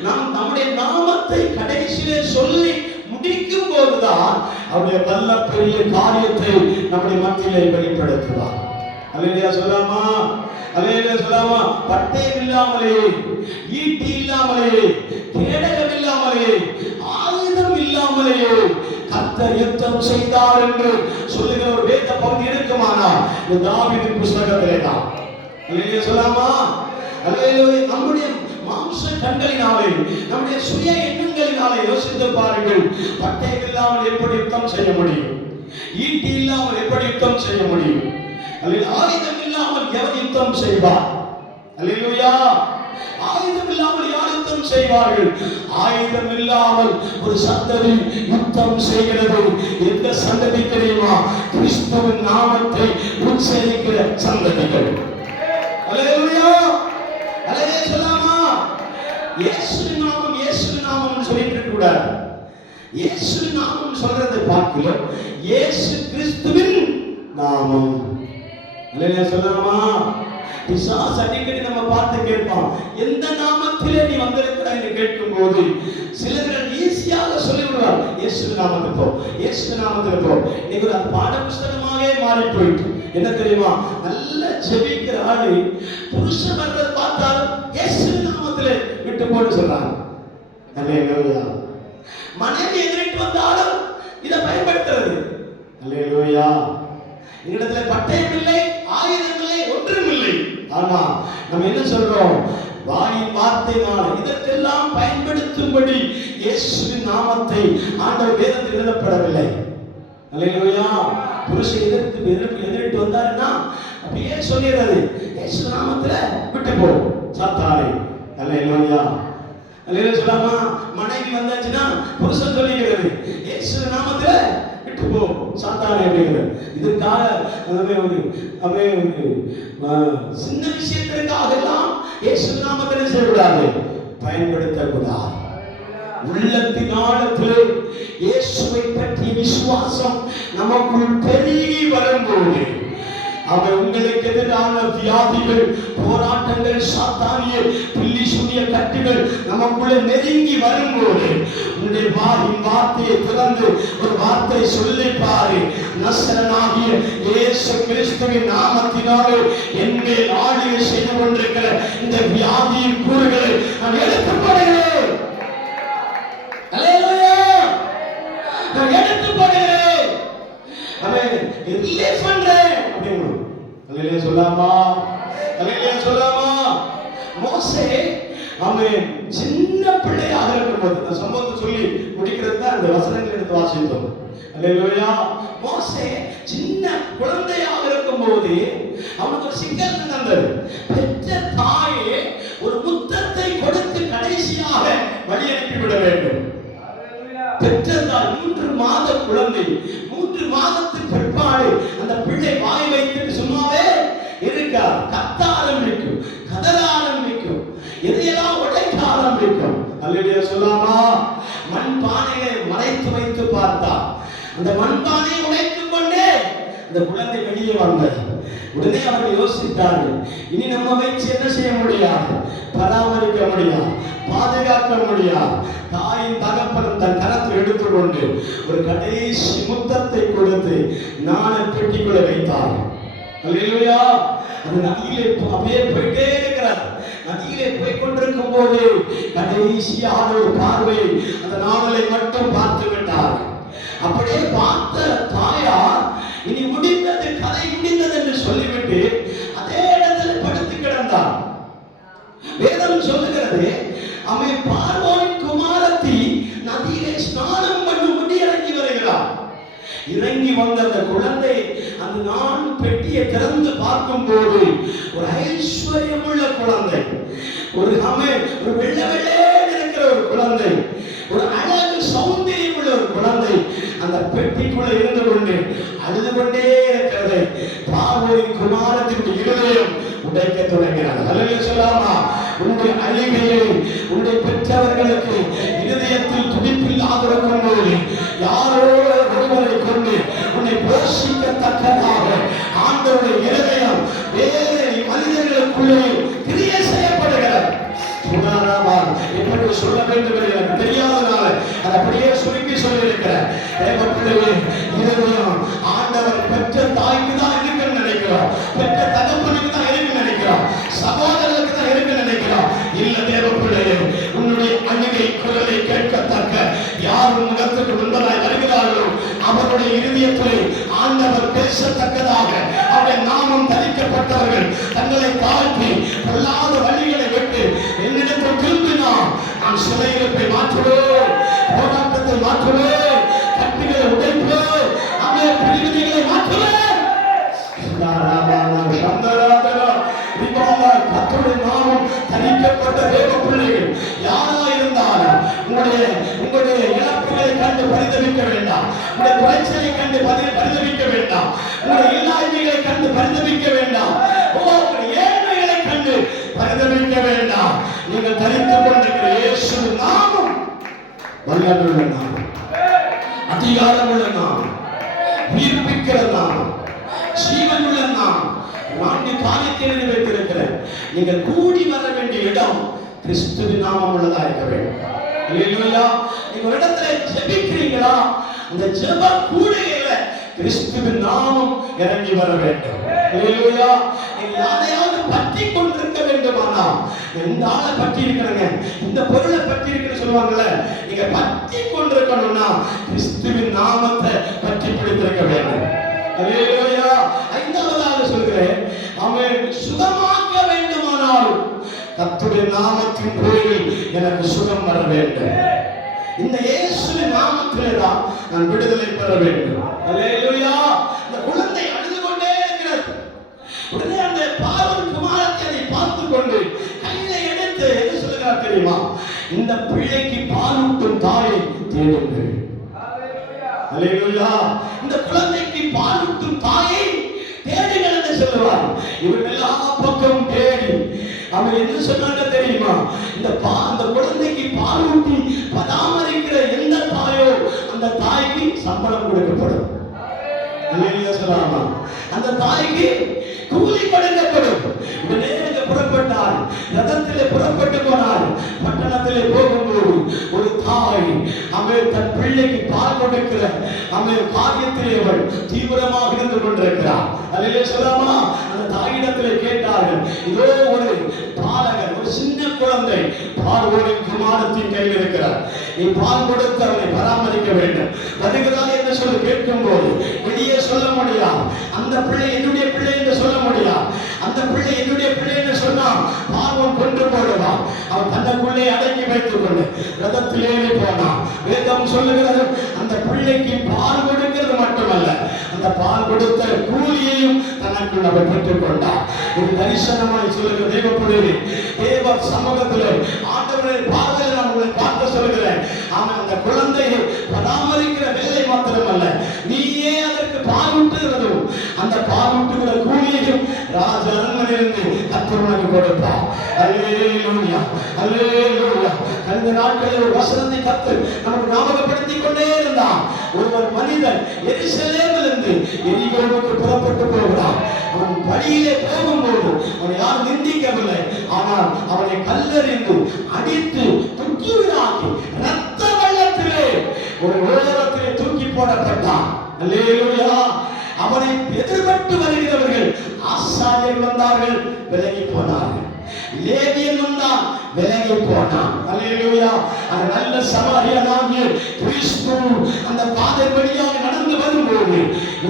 நாம் நம்முடைய நாமத்தை கடைசியிலே சொல்லி முடிக்கும் போதுதான் அவருடைய நல்ல பெரிய காரியத்தை நம்முடைய மத்தியிலே வெளிப்படுத்துவார். அல்லேலூயா சொல்லாமா, அல்லேலூயா சொல்லாமா. பட்டயம் இல்லாமலே, ஈட்டி இல்லாமலே, கேடகம் இல்லாமலே, ஆயுதம் இல்லாமலே கர்த்தர் யுத்தம் செய்தார் என்று சொல்லுகிற ஒரு வேத பகுதி இருக்குமானால் இந்த தாவீதின் புத்தகத்திலே தான். அல்லேலூயா சொல்லாமா, அல்லேலூயா. நம்முடைய மாம்ச கண்களினாலே, நம்முடைய சுய எண்ணங்களினாலே யோசித்து பாருங்கள். பட்டயம் இல்லாமல் எப்படி யுத்தம் செய்ய முடியும்? ஈட்டி இல்லாமல் எப்படி யுத்தம் செய்ய முடியும்? ஆயுதம் இல்லாமல் எவர் யுத்தம் செய்வார்? அல்லேலூயா. ஆயுதம் இல்லாமல் யார் யுத்தம் செய்வார்கள்? ஆயுதம் இல்லாமல் ஒரு சந்ததி யுத்தம் செய்கிறது. எந்த சந்ததி தெரியுமா? கிறிஸ்துவின் நாமத்தை உச்சரிக்கிற சந்ததிகள். அல்லேலூயா, அல்லேலூயா சொல்லாமா. இயேசுவின் நாமம், இயேசுவின் நாமம் சொல்லிட்டு இருக்க கூடாது. இயேசுவின் நாமம் சொல்றதை பார்க்கிறோம். இயேசு கிறிஸ்துவின் நாமம். அல்லேலூயா சொல்லாமா. பிசாசு அடிக்கடி நம்ம பார்த்து கேட்பான், எந்த நாமத்திலே நீ வந்திருக்கிறாய் என்று கேட்கும் போது சிலர்கள் ஈஸியாக சொல்லிவிடுவார், இயேசு நாமத்தில் போ, இயேசு நாமத்தில் போ. இன்னைக்கு ஒரு பாட புஸ்தகமாகவே மாறி போயிட்டு என்ன தெரியுமா? நல்ல ஜெபிக்கிற ஆளு புருஷன் வர்றது பார்த்தாலும் இயேசு நாமத்திலே விட்டு போட்டு சொல்றாங்க. அல்லேலூயா. மனைவி எதிரிட்டு வந்தாலும் இதை பயன்படுத்துறது. அல்லேலூயா. இடத்துல பட்டயம் இல்லை, ஆயுதம் இல்லை, ஒன்றும் இல்லை. ஆனா நம்ம என்ன சொல்றோம்? வாயின் வார்த்தையினால் இதற்கெல்லாம் பயன்படுத்தும்படி இயேசுவின் நாமத்தை ஆண்டவர் வேதத்தில் எழுதப்படவில்லை. அல்லேலூயா. புருஷன் எதிர்த்து வந்தாருன்னா அப்படியே சொல்லிடுறது, இயேசு நாமத்துல விட்டு போ சாத்தானே. அல்லேலூயா, அல்லேலூயா சொல்லாமா. மனைவி வந்தாச்சுன்னா புருஷன் சொல்லிக்கிறது, இயேசு நாமத்துல விட்டு போ சாத்தானே அப்படிங்கிறது. இதற்காக சின்ன விஷயத்திற்காக எல்லாம் இயேசு நாமத்தை செய்யக்கூடாது, பயன்படுத்தக்கூடாது. உள்ளத்தின் ஆழத்திலே இயேசுவை பற்றிய விசுவாசம் நமக்குள் பெருகி வரும்போது அவர் உங்களுக்கு எதிரான வியாதிகள், போராட்டங்கள், சாத்தானிய பில்லி சுனிய கட்டுகள் நமக்குள்ளே நெருங்கி வரும்போது உன்னுடைய வாயின் வார்த்தையை திறந்து ஒரு வார்த்தை சொல்லி பாரு. நசரனாகிய இயேசு கிறிஸ்துவின் நாமத்தினாலே என்மேல் ஆளுகை செய்து கொண்டிருக்கிற இந்த வியாதியின் கூறுகளை நான் எடுத்துப்படுகிறேன். அல்லேலூயா. நான் எடுத்துப்படுகிறேன். அவன் ரிலீஸ் பண்றேன் அப்படின்னு. அல்லேலூயா சொல்லாமா, அல்லேலூயா சொல்லாமா. மோசே அவன் சின்ன பிள்ளையாக இருக்கும்போது, அந்த சம்பவத்தை சொல்லி முடிக்கிறது தான் அந்த வசனங்களை எடுத்து வாசித்தோம். அல்லேலூயா. மோசே சின்ன குழந்தையாக இருக்கும்போது அவனுக்கு ஒரு சிக்கல் நடந்தது. பெற்ற தாயே ஒரு முத்தத்தை கொடுத்து கடைசியாக வழி அனுப்பிவிட வேண்டும். பெற்றதால் 3 மாத குழந்தை, 3 மாதத்துக்கு பிற்பாடு அந்த பிள்ளை வாய் வைத்து சும்மாவே இருக்கா, கத்த ஆரம்பிக்கும், கதற ஆரம்பிக்கும், எதையெல்லாம் உடைக்க ஆரம்பிக்கும். அல்லேலூயா சொல்லாமா. மண்பானையை மறைத்து வைத்து பார்த்தா அந்த மண்பானையை உடைத்துக் கொண்டே அந்த குழந்தை வெளியே வந்தது. உடனே அவர்கள் யோசித்தார்கள், இனி நம்ம வச்சு என்ன செய்ய முடியாது, பராமரிக்க முடியாது, பாதுகாக்க முடியாது. தாயின் தகப்பனும் தன் கரத்தில் எடுத்துக்கொண்டு ஒரு கடைசி முத்தத்தை கொடுத்து நாண பெட்டிக்குள்ள வைத்தார். அல்லேலூயா. அந்த நதியிலே அப்படியே போயிட்டே இருக்கிறார். நதியிலே போய் கொண்டிருக்கும் போது கடைசியாக ஒரு பார்வை அந்த நாவலை மட்டும் பார்த்து விட்டார். அப்படியே பார்த்த தாயார் இனி முடிந்தது, கதை முடிந்தது என்று சொல்லிவிட்டு அதே இடத்துல படுத்து கிடந்தார். வேதம் சொல்லுகிறது, அவன் பார்வோனின் குமாரத்தி நதியிலே ஸ்நானம் பண்ணும்படி இறங்கி வருகிறார். இறங்கி வந்த அந்த குழந்தை அந்த நான் பெட்டியை திறந்து பார்க்கும் போது ஒரு ஐஸ்வர்யமுள்ள குழந்தை, ஒரு வெள்ளை வெள்ளே இருக்கிற ஒரு குழந்தை, ஒரு அழகு சௌந்தரியம் உள்ள ஒரு குழந்தை அந்த பெட்டிக்குள்ள இருந்து கொண்டு அழுது கொண்டே இருக்கிறதை பார்வோனின் குமாரத்தின் இருதயம் உடைக்க தொடங்கினார். அல்லேலூயா சொல்லாமா. உன்னுடைய அழுகையை உன்னுடைய பெற்றவர்களுக்கு இருதயத்தில் துடிப்பில்லாத இருக்கும் போது யாரோ ஒருவரை கொண்டு உன்னை போஷிக்கத்தக்கதாக ஆண்டவருடைய இருதயம் வேறு மனிதர்களுக்குள்ளே கிரியை செய்யப்படுகிறது. எப்படி அப்படி சொல்ல வேண்டும் என்று எனக்கு தெரியாதனால அதை அப்படியே சுருக்கி சொல்லியிருக்கிறேன். இருதயம் ஆண்டவர் பெற்ற தாய்க்கு தான் இருக்குன்னு நினைக்கிறோம், பெற்ற தகப்பனுக்கு தான் இருக்குன்னு நினைக்கிறோம், சகோதரருக்கு தான் இருக்குன்னு நினைக்கிறோம். இல்ல தேவ பிள்ளையே, உன்னுடைய அழுகை குரலை கேட்கத்தக்க யார் முகத்துக்கு முன்பதாய் வருகிறார்களோ அவருடைய இருதயத்திலே ஆண்டவர் பேசத்தக்கதாக அவருடைய நாமம் தரிக்கப்பட்டவர்கள் தங்களை தாழ்த்தி பொல்லாத வழிகளை விட்டு என்னிடத்தில் திரும்பினான். நான் சிறையிருப்பை மாற்றுவேன், போராட்டத்தை மாற்றுவேன், கட்டுகளை உடைப்பேன், அந்த பிரிவினைகளை மாற்றுவேன். கர்த்தருடைய நாமம் தரிக்கப்பட்ட தேவ பிள்ளைகள் யாரா இருந்தாலும் உங்களுடைய இழப்புகளை கண்டு பரிதவிக்க வேண்டாம், உங்களுடைய குறைச்சலை கண்டு பரிதவிக்க வேண்டாம், உங்களுடைய இல்லாய்மைகளை கண்டு பரிதவிக்க வேண்டாம், ஏழ்மைகளை கண்டு பரிதவிக்க வேண்டாம். நீங்கள் தரித்துக் கொண்டிருக்கிற இயேசு நாமம் வல்லமையுள்ள நாமம், அதிகாரமுள்ள நாமம், உயிர்ப்பிக்கிற நாமம், ஜீவனுள்ள நாமம். நான்கு காரியத்தை எழுதி வைத்திருக்கிறேன். நீங்கள் கூடி வர வேண்டிய இடம் கிறிஸ்துவின் நாமம் உள்ளதா இருக்க வேண்டும். அல்லேலூயா. நீங்க ஒரு இடத்துல ஜெபிக்கிறீங்களா, அந்த ஜெப கூடையில கிறிஸ்துவின் நாமம் இறங்கி வர வேண்டும். அல்லேலூயா. நீங்க யாரையாவது பற்றி கொண்டிருக்க வேண்டுமானா, இந்த ஆளை பற்றி இருக்கிறங்க, இந்த பொருளை பற்றி இருக்குன்னு சொல்லுவாங்கல்ல, நீங்க பற்றி கொண்டிருக்கணும்னா கிறிஸ்துவின் நாமத்தை பற்றி பிடித்திருக்க வேண்டும். அல்லேலூயா. ஐந்தாவதாக சொல்கிறேன், அவன் சுகமாக்க வேண்டுமானாலும் கர்த்தருடைய நாமத்தின் பேரில் எனக்கு சுகம் வர வேண்டும். இந்த இயேசுவின் நாமத்திலே தான் நான் விடுதலை பெற வேண்டும். அல்லேலூயா. இந்த குழந்தை அழுது கொண்டே இருக்கிறது. உடனே அந்த பார்வன் குமாரத்தை அதை பார்த்து கொண்டு கையில எடுத்து என்ன சொல்லுகிறார் தெரியுமா? இந்த பிள்ளைக்கு பாலூட்டும் தாயை தேடுங்கள். அல்லேலூயா. இந்த குழந்தைக்கு பாலூட்டும் தாயை தேடுங்கள் என்று சொல்லுவார். இவன் எல்லா பக்கம் தேடி அவன் என்ன சொன்னாங்க தெரியுமா? அந்த குழந்தைக்கு பாலூட்டி பராமரிக்கிற எந்த தாயோ அந்த தாய்க்கு சம்பளம் கொடுக்கப்படும். அல்லேலூயா சொல்லாமா? அந்த தாய்க்கு கூலி கொடுக்கப்படும். உடனே புறப்பட்டார், ரதத்திலே புறப்பட்டு போனார். பட்டணத்திலே போகும்போது ஒரு தாய் அவன் தன் பிள்ளைக்கு பால் கொடுக்கிற அவன் காரியத்திலே அவள் தீவிரமாக இருந்து கொண்டிருக்கிறார். அல்லேலூயா சொல்லாமா? அந்த தாயிடத்திலே கேட்டார்கள், இதோ ஒரு பாலகன், ஒரு சின்ன குழந்தை பார்வோனின் குமாரத்தின் கையில் இருக்கிறார், நீ பால் கொடுத்து அவனை பராமரிக்க வேண்டும். வருகிறார் என்று சொல்லி கேட்கும் போது வெளியே சொல்ல முடியாது. அந்த பிள்ளை என்னுடைய பிள்ளை என்று சொல்ல முடியாது. அந்த பிள்ளை என்னுடைய பிள்ளை என்று சொன்னால் பார்வோன் கொண்டு போடுவான். அவன் தன்னுக்குள்ளே அடக்கி வைத்துக் கொண்டு ரதத்திலே போனான். வேதம் சொல்லுகிறது, அந்த பிள்ளைக்கு பால் கொடுக்கிறது மட்டுமல்ல, அந்த பால் கொடுத்த கூலியையும் தனக்குள் அவர் பெற்றுக் கொண்டார். இது தரிசனமாய் சொல்லுகிற தேவ பிள்ளைகளே, தேவ சமூகத்திலே ஆண்டவரை பார்வையில் நான் உங்களை பார்க்க சொல்கிறேன். அவன் அந்த குழந்தையை பராமரிக்கிற வேலை மாத்திரமல்ல, நீயே அதற்கு பாலூட்டுகிறதும் அந்த பாலூட்டுகிற கூலியையும் ராஜ அரண்மனையிலிருந்து கர்த்தர் உனக்கு கொடுப்பார். அல்லேலூயா, அல்லேலூயா. கடந்த நாட்களில் ஒரு வசனத்தை கர்த்தர் நமக்கு ஞாபகப்படுத்திக் கொண்டே இருந்தார். ஒரு மனிதன் எருசலேமிலிருந்து எரிகோவுக்கு புறப்பட்டு போகிறான். அவன் வழியிலே போகும்போது அவனை யாரும் நிந்திக்கவில்லை, ஆனால் அவனை கல்லெறிந்து அடித்து துக்கிவிடாக்கி ரத்த வெள்ளத்திலே ஒரு ஓரத்திலே தூக்கி போடப்பட்டான். அல்லேலூயா. அவனை எதிர்பட்டு வருகிறவர்கள் ஆசாரியர்கள் வந்தார்கள், விலகி போனார்கள். லேவியன் வந்தான், விலகி போனான். அல்லேலூயா. அந்த நல்ல சமாரியனாகிய கிறிஸ்து அந்த பாதை வழியாக நடந்து வரும்போது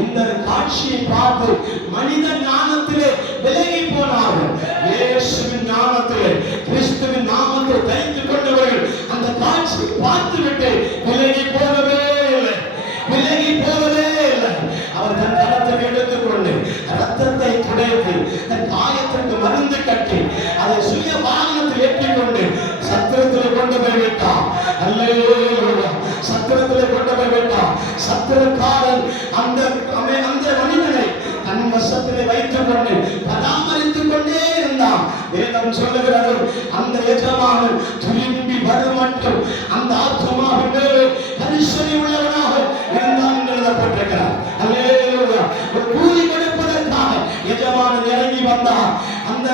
இந்த காட்சியை பார்த்து மனித ஞானத்திலே விலகி போனார்கள். இயேசுவின் ஞானத்திலே, கிறிஸ்துவின் நாமத்தை தைத்துக் கொண்டவர்கள் அந்த காட்சியை பார்த்துவிட்டு விலகி போகவே இல்லை, விலகி போகவே இல்லை. அவர் தன் கரத்தை எடுத்துக்கொண்டு ரத்தத்தை துடைத்து தன் காயத்திற்கு மருந்து கட்டி அதை சுய வாகனத்தில் ஏற்றிக்கொண்டு சத்திரத்தில் கொண்டு போய் விட்டான். அல்லேலூயா. சத்திரத்தில் கொண்டு போய் விட்டான். சத்திரக்காரன் அந்த மனிதனை தன் வசத்திலே வைத்துக் கொண்டு பராமரித்துக் கொண்டே இருந்தான். வேதம் சொல்லுகிறது, அந்த எஜமானன் திரும்பி வரும் மட்டும் அந்த ஆத்மாவின் மேலே கரிசனை உள்ளவனாக இருந்தான் என்று எழுதப்பட்டிருக்கிறார். அல்லேலூயா. ஒரு கூலி கொடுப்பதற்காக எஜமானன் இறங்கி வந்தான். அந்த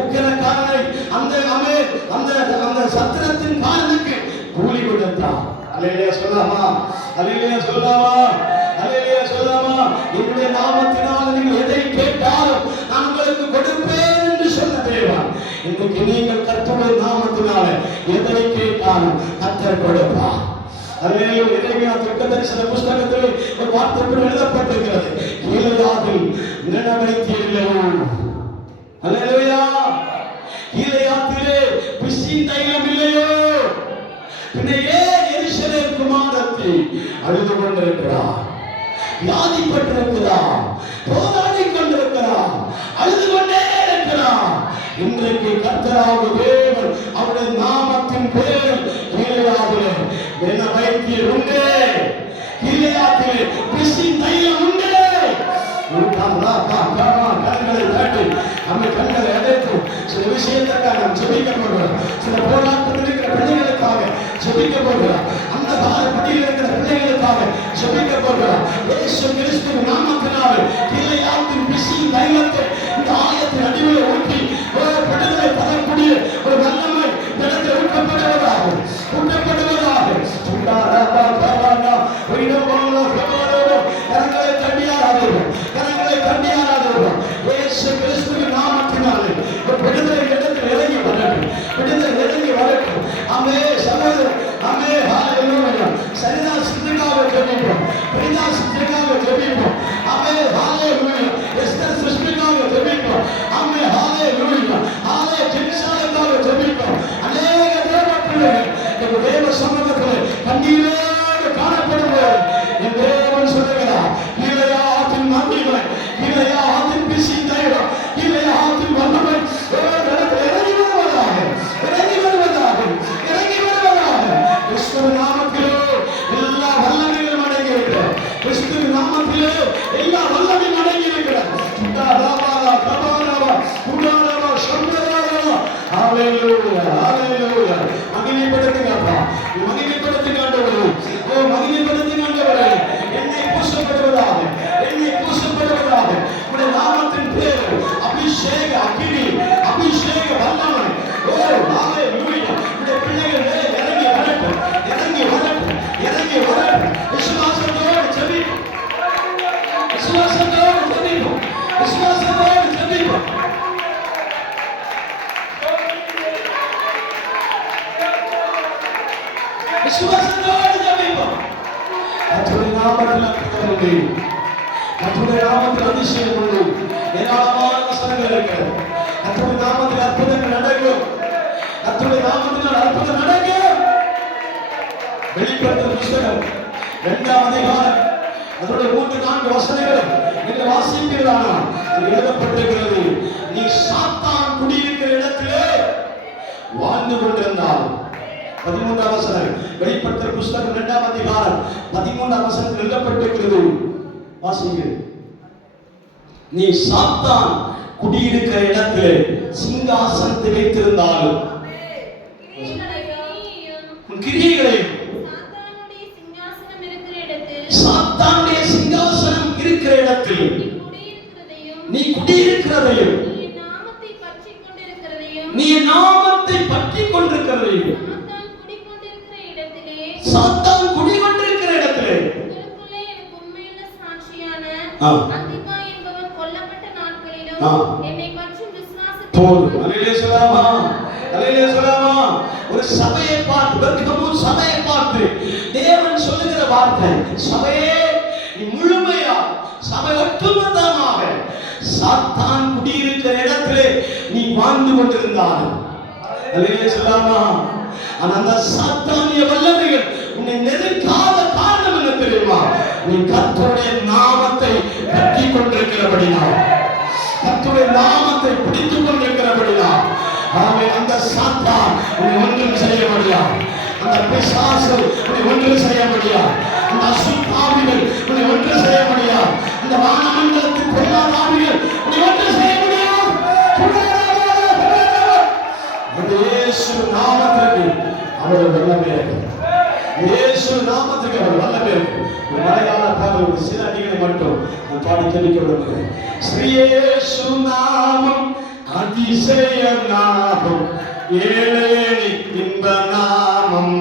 உக்கிரக்காரனை அந்த சத்திரத்தின் கொடுத்தான். அல்லேலூயா சொல்லாமா? அல்லேலூயா சொல்லாமா? அல்லேலூயா சொல்லாமா? என்னுடைய நாமத்தினால் நீங்கள் எதை கேட்டாலும் நான் உங்களுக்கு கொடுப்பேன் என்று சொன்ன தேவன் இன்றைக்கு நீங்கள் கர்த்தருடைய நாமத்தினால எதை கேட்டாலும் கர்த்தர் கொடுப்பார். அல்லேலூயா. எரேமியா தீர்க்கதரிசன புத்தகத்தில் ஒரு வார்த்தை எழுதப்பட்டிருக்கிறது, கீலேயாத்தில் நினைவைத்தீர்களோ. அல்லேலூயா. கீலேயாத்திலே பிசின் தைலம் இல்லையோ? பின்ன ஏன் எருசலேம் குமாரத்தி அழுது கொண்டிருக்கிறார், வியாதிப்பட்டிருக்கிறார், போராடி கொண்டிருக்கிறார், அழுது கொண்டே இருக்கிறார்? இன்றைக்கு கர்த்தராகிய தேவன் அவருடைய நாமத்தின் பேரில் கீலேயாத்திலே வைத்தியர் உண்டு, கீலேயாத்திலே பிசின் தைலம் உண்டு. கண்களை தாட்டி நம்ம கண்களை அடைத்து சில விஷயத்திற்காக நாம் ஜெபிக்க போகிறோம். சில போராட்டத்தில் இருக்கிற பிள்ளைகளுக்காக ஜெபிக்க போகிறோம். அந்த காலப்படியில் இருக்கிற பிள்ளைகளுக்காக ஜெபிக்க போகிறோம். இயேசு கிறிஸ்துவின் நாமத்தினாலே கீலேயாத்தின் பிசின் தைலத்தை இந்த ஆலயத்தின் அடியில் ஊற்றி விடுதலை தரக்கூடிய ஒரு வல்லமை இடத்தில் ஊட்டப்படுவதாக கரங்களை தண்டியாராதீர்கள், கரங்களை தண்டியாராதீர்கள். இயேசு கிறிஸ்துவின் நாமத்தினாலே ஒரு விடுதலை இடத்தில் இறங்கி வரட்டும், விடுதலை இறங்கி வரட்டும். ஆமே சகோதரர், ஆமே ஹalleluya. சரிதா சித்திகாவை ஜெபிப்போம், பிரியா சித்திகாவை ஜெபிப்போம். ஆமே ஹalleluya. எஸ்தர் சித்திகாவை ஜெபிப்போம். ஆமே ஹalleluya. ஹalleluya. ஜெபிசாலகாவை ஜெபிப்போம். அநேக தேவ பிள்ளைகள் இந்த தேவ சமூகத்தில் கண்ணீரோடு காணப்படுவார். என் தேவன் சொல்லுகிறார், கீலேயாத்தின் மகிமை, கீலேயாத்தின் பிசின் தைலம், கீலேயாத்தின் வல்லமை இறங்கி வருவதாக, இறங்கி வருவதாக, இறங்கி வருவதாக. கிறிஸ்துவின் நாமத்திலே எல்லா வல்லமைகளும் அடங்கி இருக்கிறது. கிறிஸ்துவின் நாமத்திலே எல்லா வல்லமையும் அடங்கி இருக்கிறது. ஹalleluya, ஹalleluya. மகிமைப்படுத்துங்கப்பா, மகிமைப்படுத்துங்க ஆண்டவரே. ஓ மகிமைப்படுத்துங்க ஆண்டவரே. என்னை பூசப்படுவதாக, என்னை பூசப்படுவதாக. உம்முடைய நாமத்தின் பேரில் அபிஷேக அக்கினி, அபிஷேக வல்லமை. ஓ ஹalleluya. உம்முடைய பிள்ளைகள் இறங்கி வரட்டும், இறங்கி வரட்டும், இறங்கி வரட்டும். விசுவாசத்தோடு ஜெபிப்போம், விசுவாசத்தோடு ஜெபிப்போம், விசுவாசத்தோடு ஜெபிப்போம். விசுவாசத்தோடு ஜெபிப்போம். கர்த்தருடைய நாமத்தில் அற்புதம் உண்டு, கர்த்தருடைய நாமத்தில் அதிசயம் உண்டு. ஏராளமான வசனங்கள் இருக்கிறது. கர்த்தருடைய நாமத்தில் அற்புதங்கள் நடக்கும், கர்த்தருடைய நாமத்தில் அற்புதம் நடக்கும். வெளிப்படுத்தல் புத்தகம் 2ஆம் அதிகாரம் அதோட 3-4 வசனங்களும் என்று வாசிப்பீர்களானால் எழுதப்பட்டிருக்கிறது, நீ சாத்தான் குடியிருக்கிற இடத்திலே வாழ்ந்து கொண்டிருந்தால். 13ஆம் வசனம், வெளிப்படுத்தல் புத்தகம் 2ஆம் அதிகாரம் 13ஆம் வசனத்தில் எழுதப்பட்டிருக்கிறது, வாசிங்கள். நீ சாத்தான் குடியிருக்கிற இடத்திலே சிங்காசனத்தை வைத்திருந்தாலும் உன் கிரியைகளையும் சாத்தானுடைய சிங்காசனம் இருக்கிற இடத்தில் நீ குடியிருக்கிறதையும் நீ நாமத்தை பற்றி கொண்டிருக்கிறதையும் சாத்தான் குடிகொண்டிருக்கிற இடத்திலே அந்திப்பா என்பவன் கொல்லப்பட்ட நாட்களிலும் என்னை பற்றும் விசுவாசத்தோடு அல்லேலூயா சொல்லாமா, அல்லேலூயா சொல்லாமா. ஒரு சபையை பார்த்து, வெறுக்கமும் சபையை பார்த்து தேவன் சொல்லுகிற வார்த்தை, சபையே நீ முழுமையா, சபை ஒட்டுமொத்தமாக சாத்தான் குடியிருக்கிற இடத்திலே நீ வாழ்ந்து கொண்டிருந்தால், அல்லேலூயா சொல்லாமா. ஆனா அந்த சாத்தானிய வல்லமைகள் உன்னை நெருக்காத காரணம் என்ன தெரியுமா? நீ கர்த்தருடைய நாமத்தை பற்றி கொண்டிருக்கிறபடினால், கர்த்தருடைய நாமத்தை பிடித்துக் கொண்டிருக்கிறபடினால், ஆமென். அந்த சாத்தான் உன்னை ஒன்றும் செய்ய முடியாது, அந்த பிசாசு உன்னை ஒன்றும் செய்ய முடியாது, அந்த அசுத்தாவிகள் உன்னை ஒன்றும் செய்ய முடியாது, அந்த வானமண்டலத்தின் பொல்லாதாவிகள் உன்னை ஒன்றும் செய்ய முடியாது. இயேசு நாமத்திற்கு அவர் வல்லமை இருக்கு, இயேசு நாமத்துக்கு அவர் வல்லமை இருக்கு. ஒரு மலையாள பாடல், ஒரு சில அடிகளை மட்டும் நான் பாடி கேட்க விரும்புகிறேன். ஸ்ரீ இயேசு நாமம் அதிசய நாமம், ஏழேனி இன்ப நாமம்,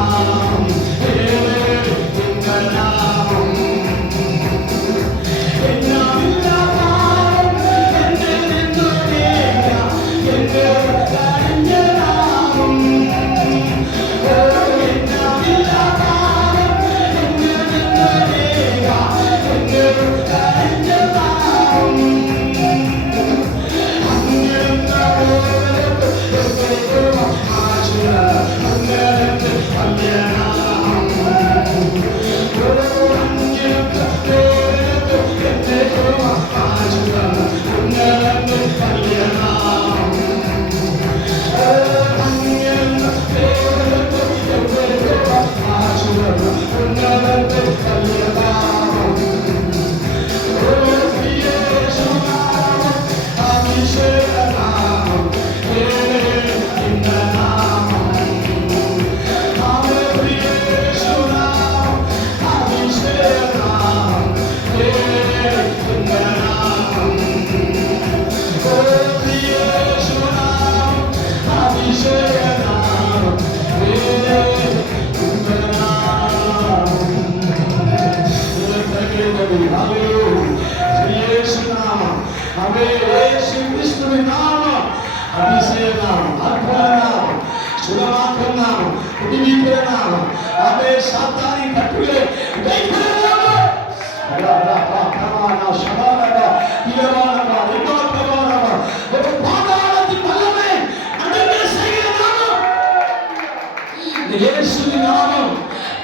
நாமம் இந்த நாமம் என்னாவில்லா பாவம் என்னென்னே எங்கே கடிஞ்ச நாமம் என்னாவில்லா பாவம் என்னென்னே எங்கே கடிஞ்ச நாமம் அங்கிருந்த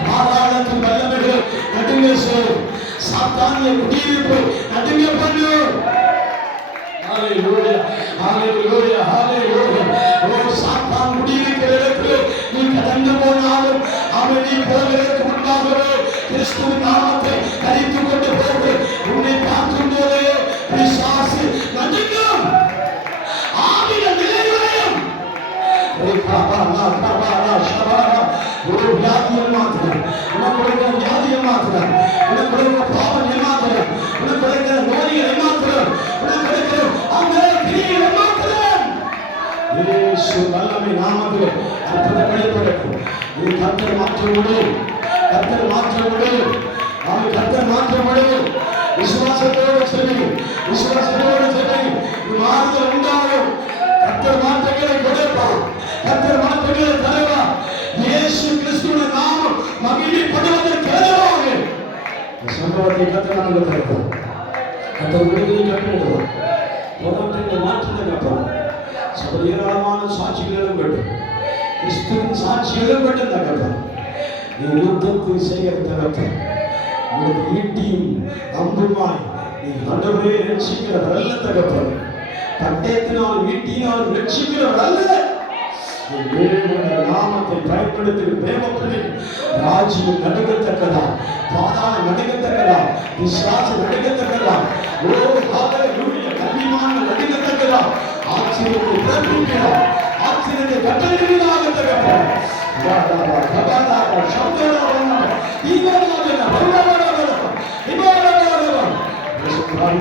பாதாளத்தின் வல்லமைகள் நடுங்க சேரும் சாத்தானிய குடியிருப்பு நடுங்க பண்ணு. ஹalleluya ஹalleluya ஹalleluya. ஓ சாத்தான் குடியிருக்கிற இடத்தில் நீ கடந்து போனாலும் அவன் நீ போவதற்கு முன்பாகவே கிறிஸ்துவின் நாமத்தை கரித்துக் கொண்டு போக உன்னை பார்க்கும் போதே பிசாசு நடுங்கும், ஆவிகள் நிலைகுலையும். ஒரு வியாதியை மாத்திரம் உனக்கு இருக்கிற வியாதியை மாத்திரம் உனக்கு இருக்கிற பாவம் ஏமாத்திரம் உனக்கு இருக்கிற நோய்களை மாத்திரம் உனக்கு இருக்கிற அந்த கிரியை மாத்திரம் இயேசு வல்லமை நாமத்திலே அற்புதம் வெளிப்படட்டும். இது கர்த்தர் மாற்ற முடியும், கர்த்தர் மாற்ற முடியும், அவன் கர்த்தர் மாற்ற முடியும். விசுவாசத்தோடு சொல்லி விசுவாசத்தோடு சொல்லி மாறுதல் உண்டாகும். கர்த்தர் மாற்றங்களை கொடுப்பார், கர்த்தர் மாற்றங்களை தருவார். இயேசு கிறிஸ்துவின் நாமம் மகிமைப்படுவதற்கு ஏதுவாக சம்பவத்தை கர்த்தர் நமக்கு தருவார். கர்த்தர் விடுதலை கட்டளையிடுவார். போராட்டங்களை மாற்றுதல் அப்புறம் ஏராளமான சாட்சிகளும் வேண்டும், கிறிஸ்துவின் சாட்சிகளும் வேண்டும். தகப்பன் நீ யுத்தத்தை செய்ய தகப்பன் உங்களுக்கு ஈட்டியும் அம்புமாய் நீ ஆண்டவரே ரட்சிக்கிறவர் அல்ல. தகப்பன் பட்டயத்தினால் ஈட்டினால் ரட்சிக்கிறவர் அல்ல. நாமத்தை பயன்படுத்தி தேவப்பிள்ளை ராஜ்யம் நடுங்கத்தக்கதா, பாதாளம் நடுங்கத்தக்கதா, விசுவாசம் நடுங்கத்தக்கதா, ஓ ஹalleluya கன்னிமான்கள் நடுங்கத்தக்கதா, ஆச்சரியத்தை பிறப்பிக்கிறார், ஆச்சரியத்தை கட்டளையிடுவதாக தகப்பன்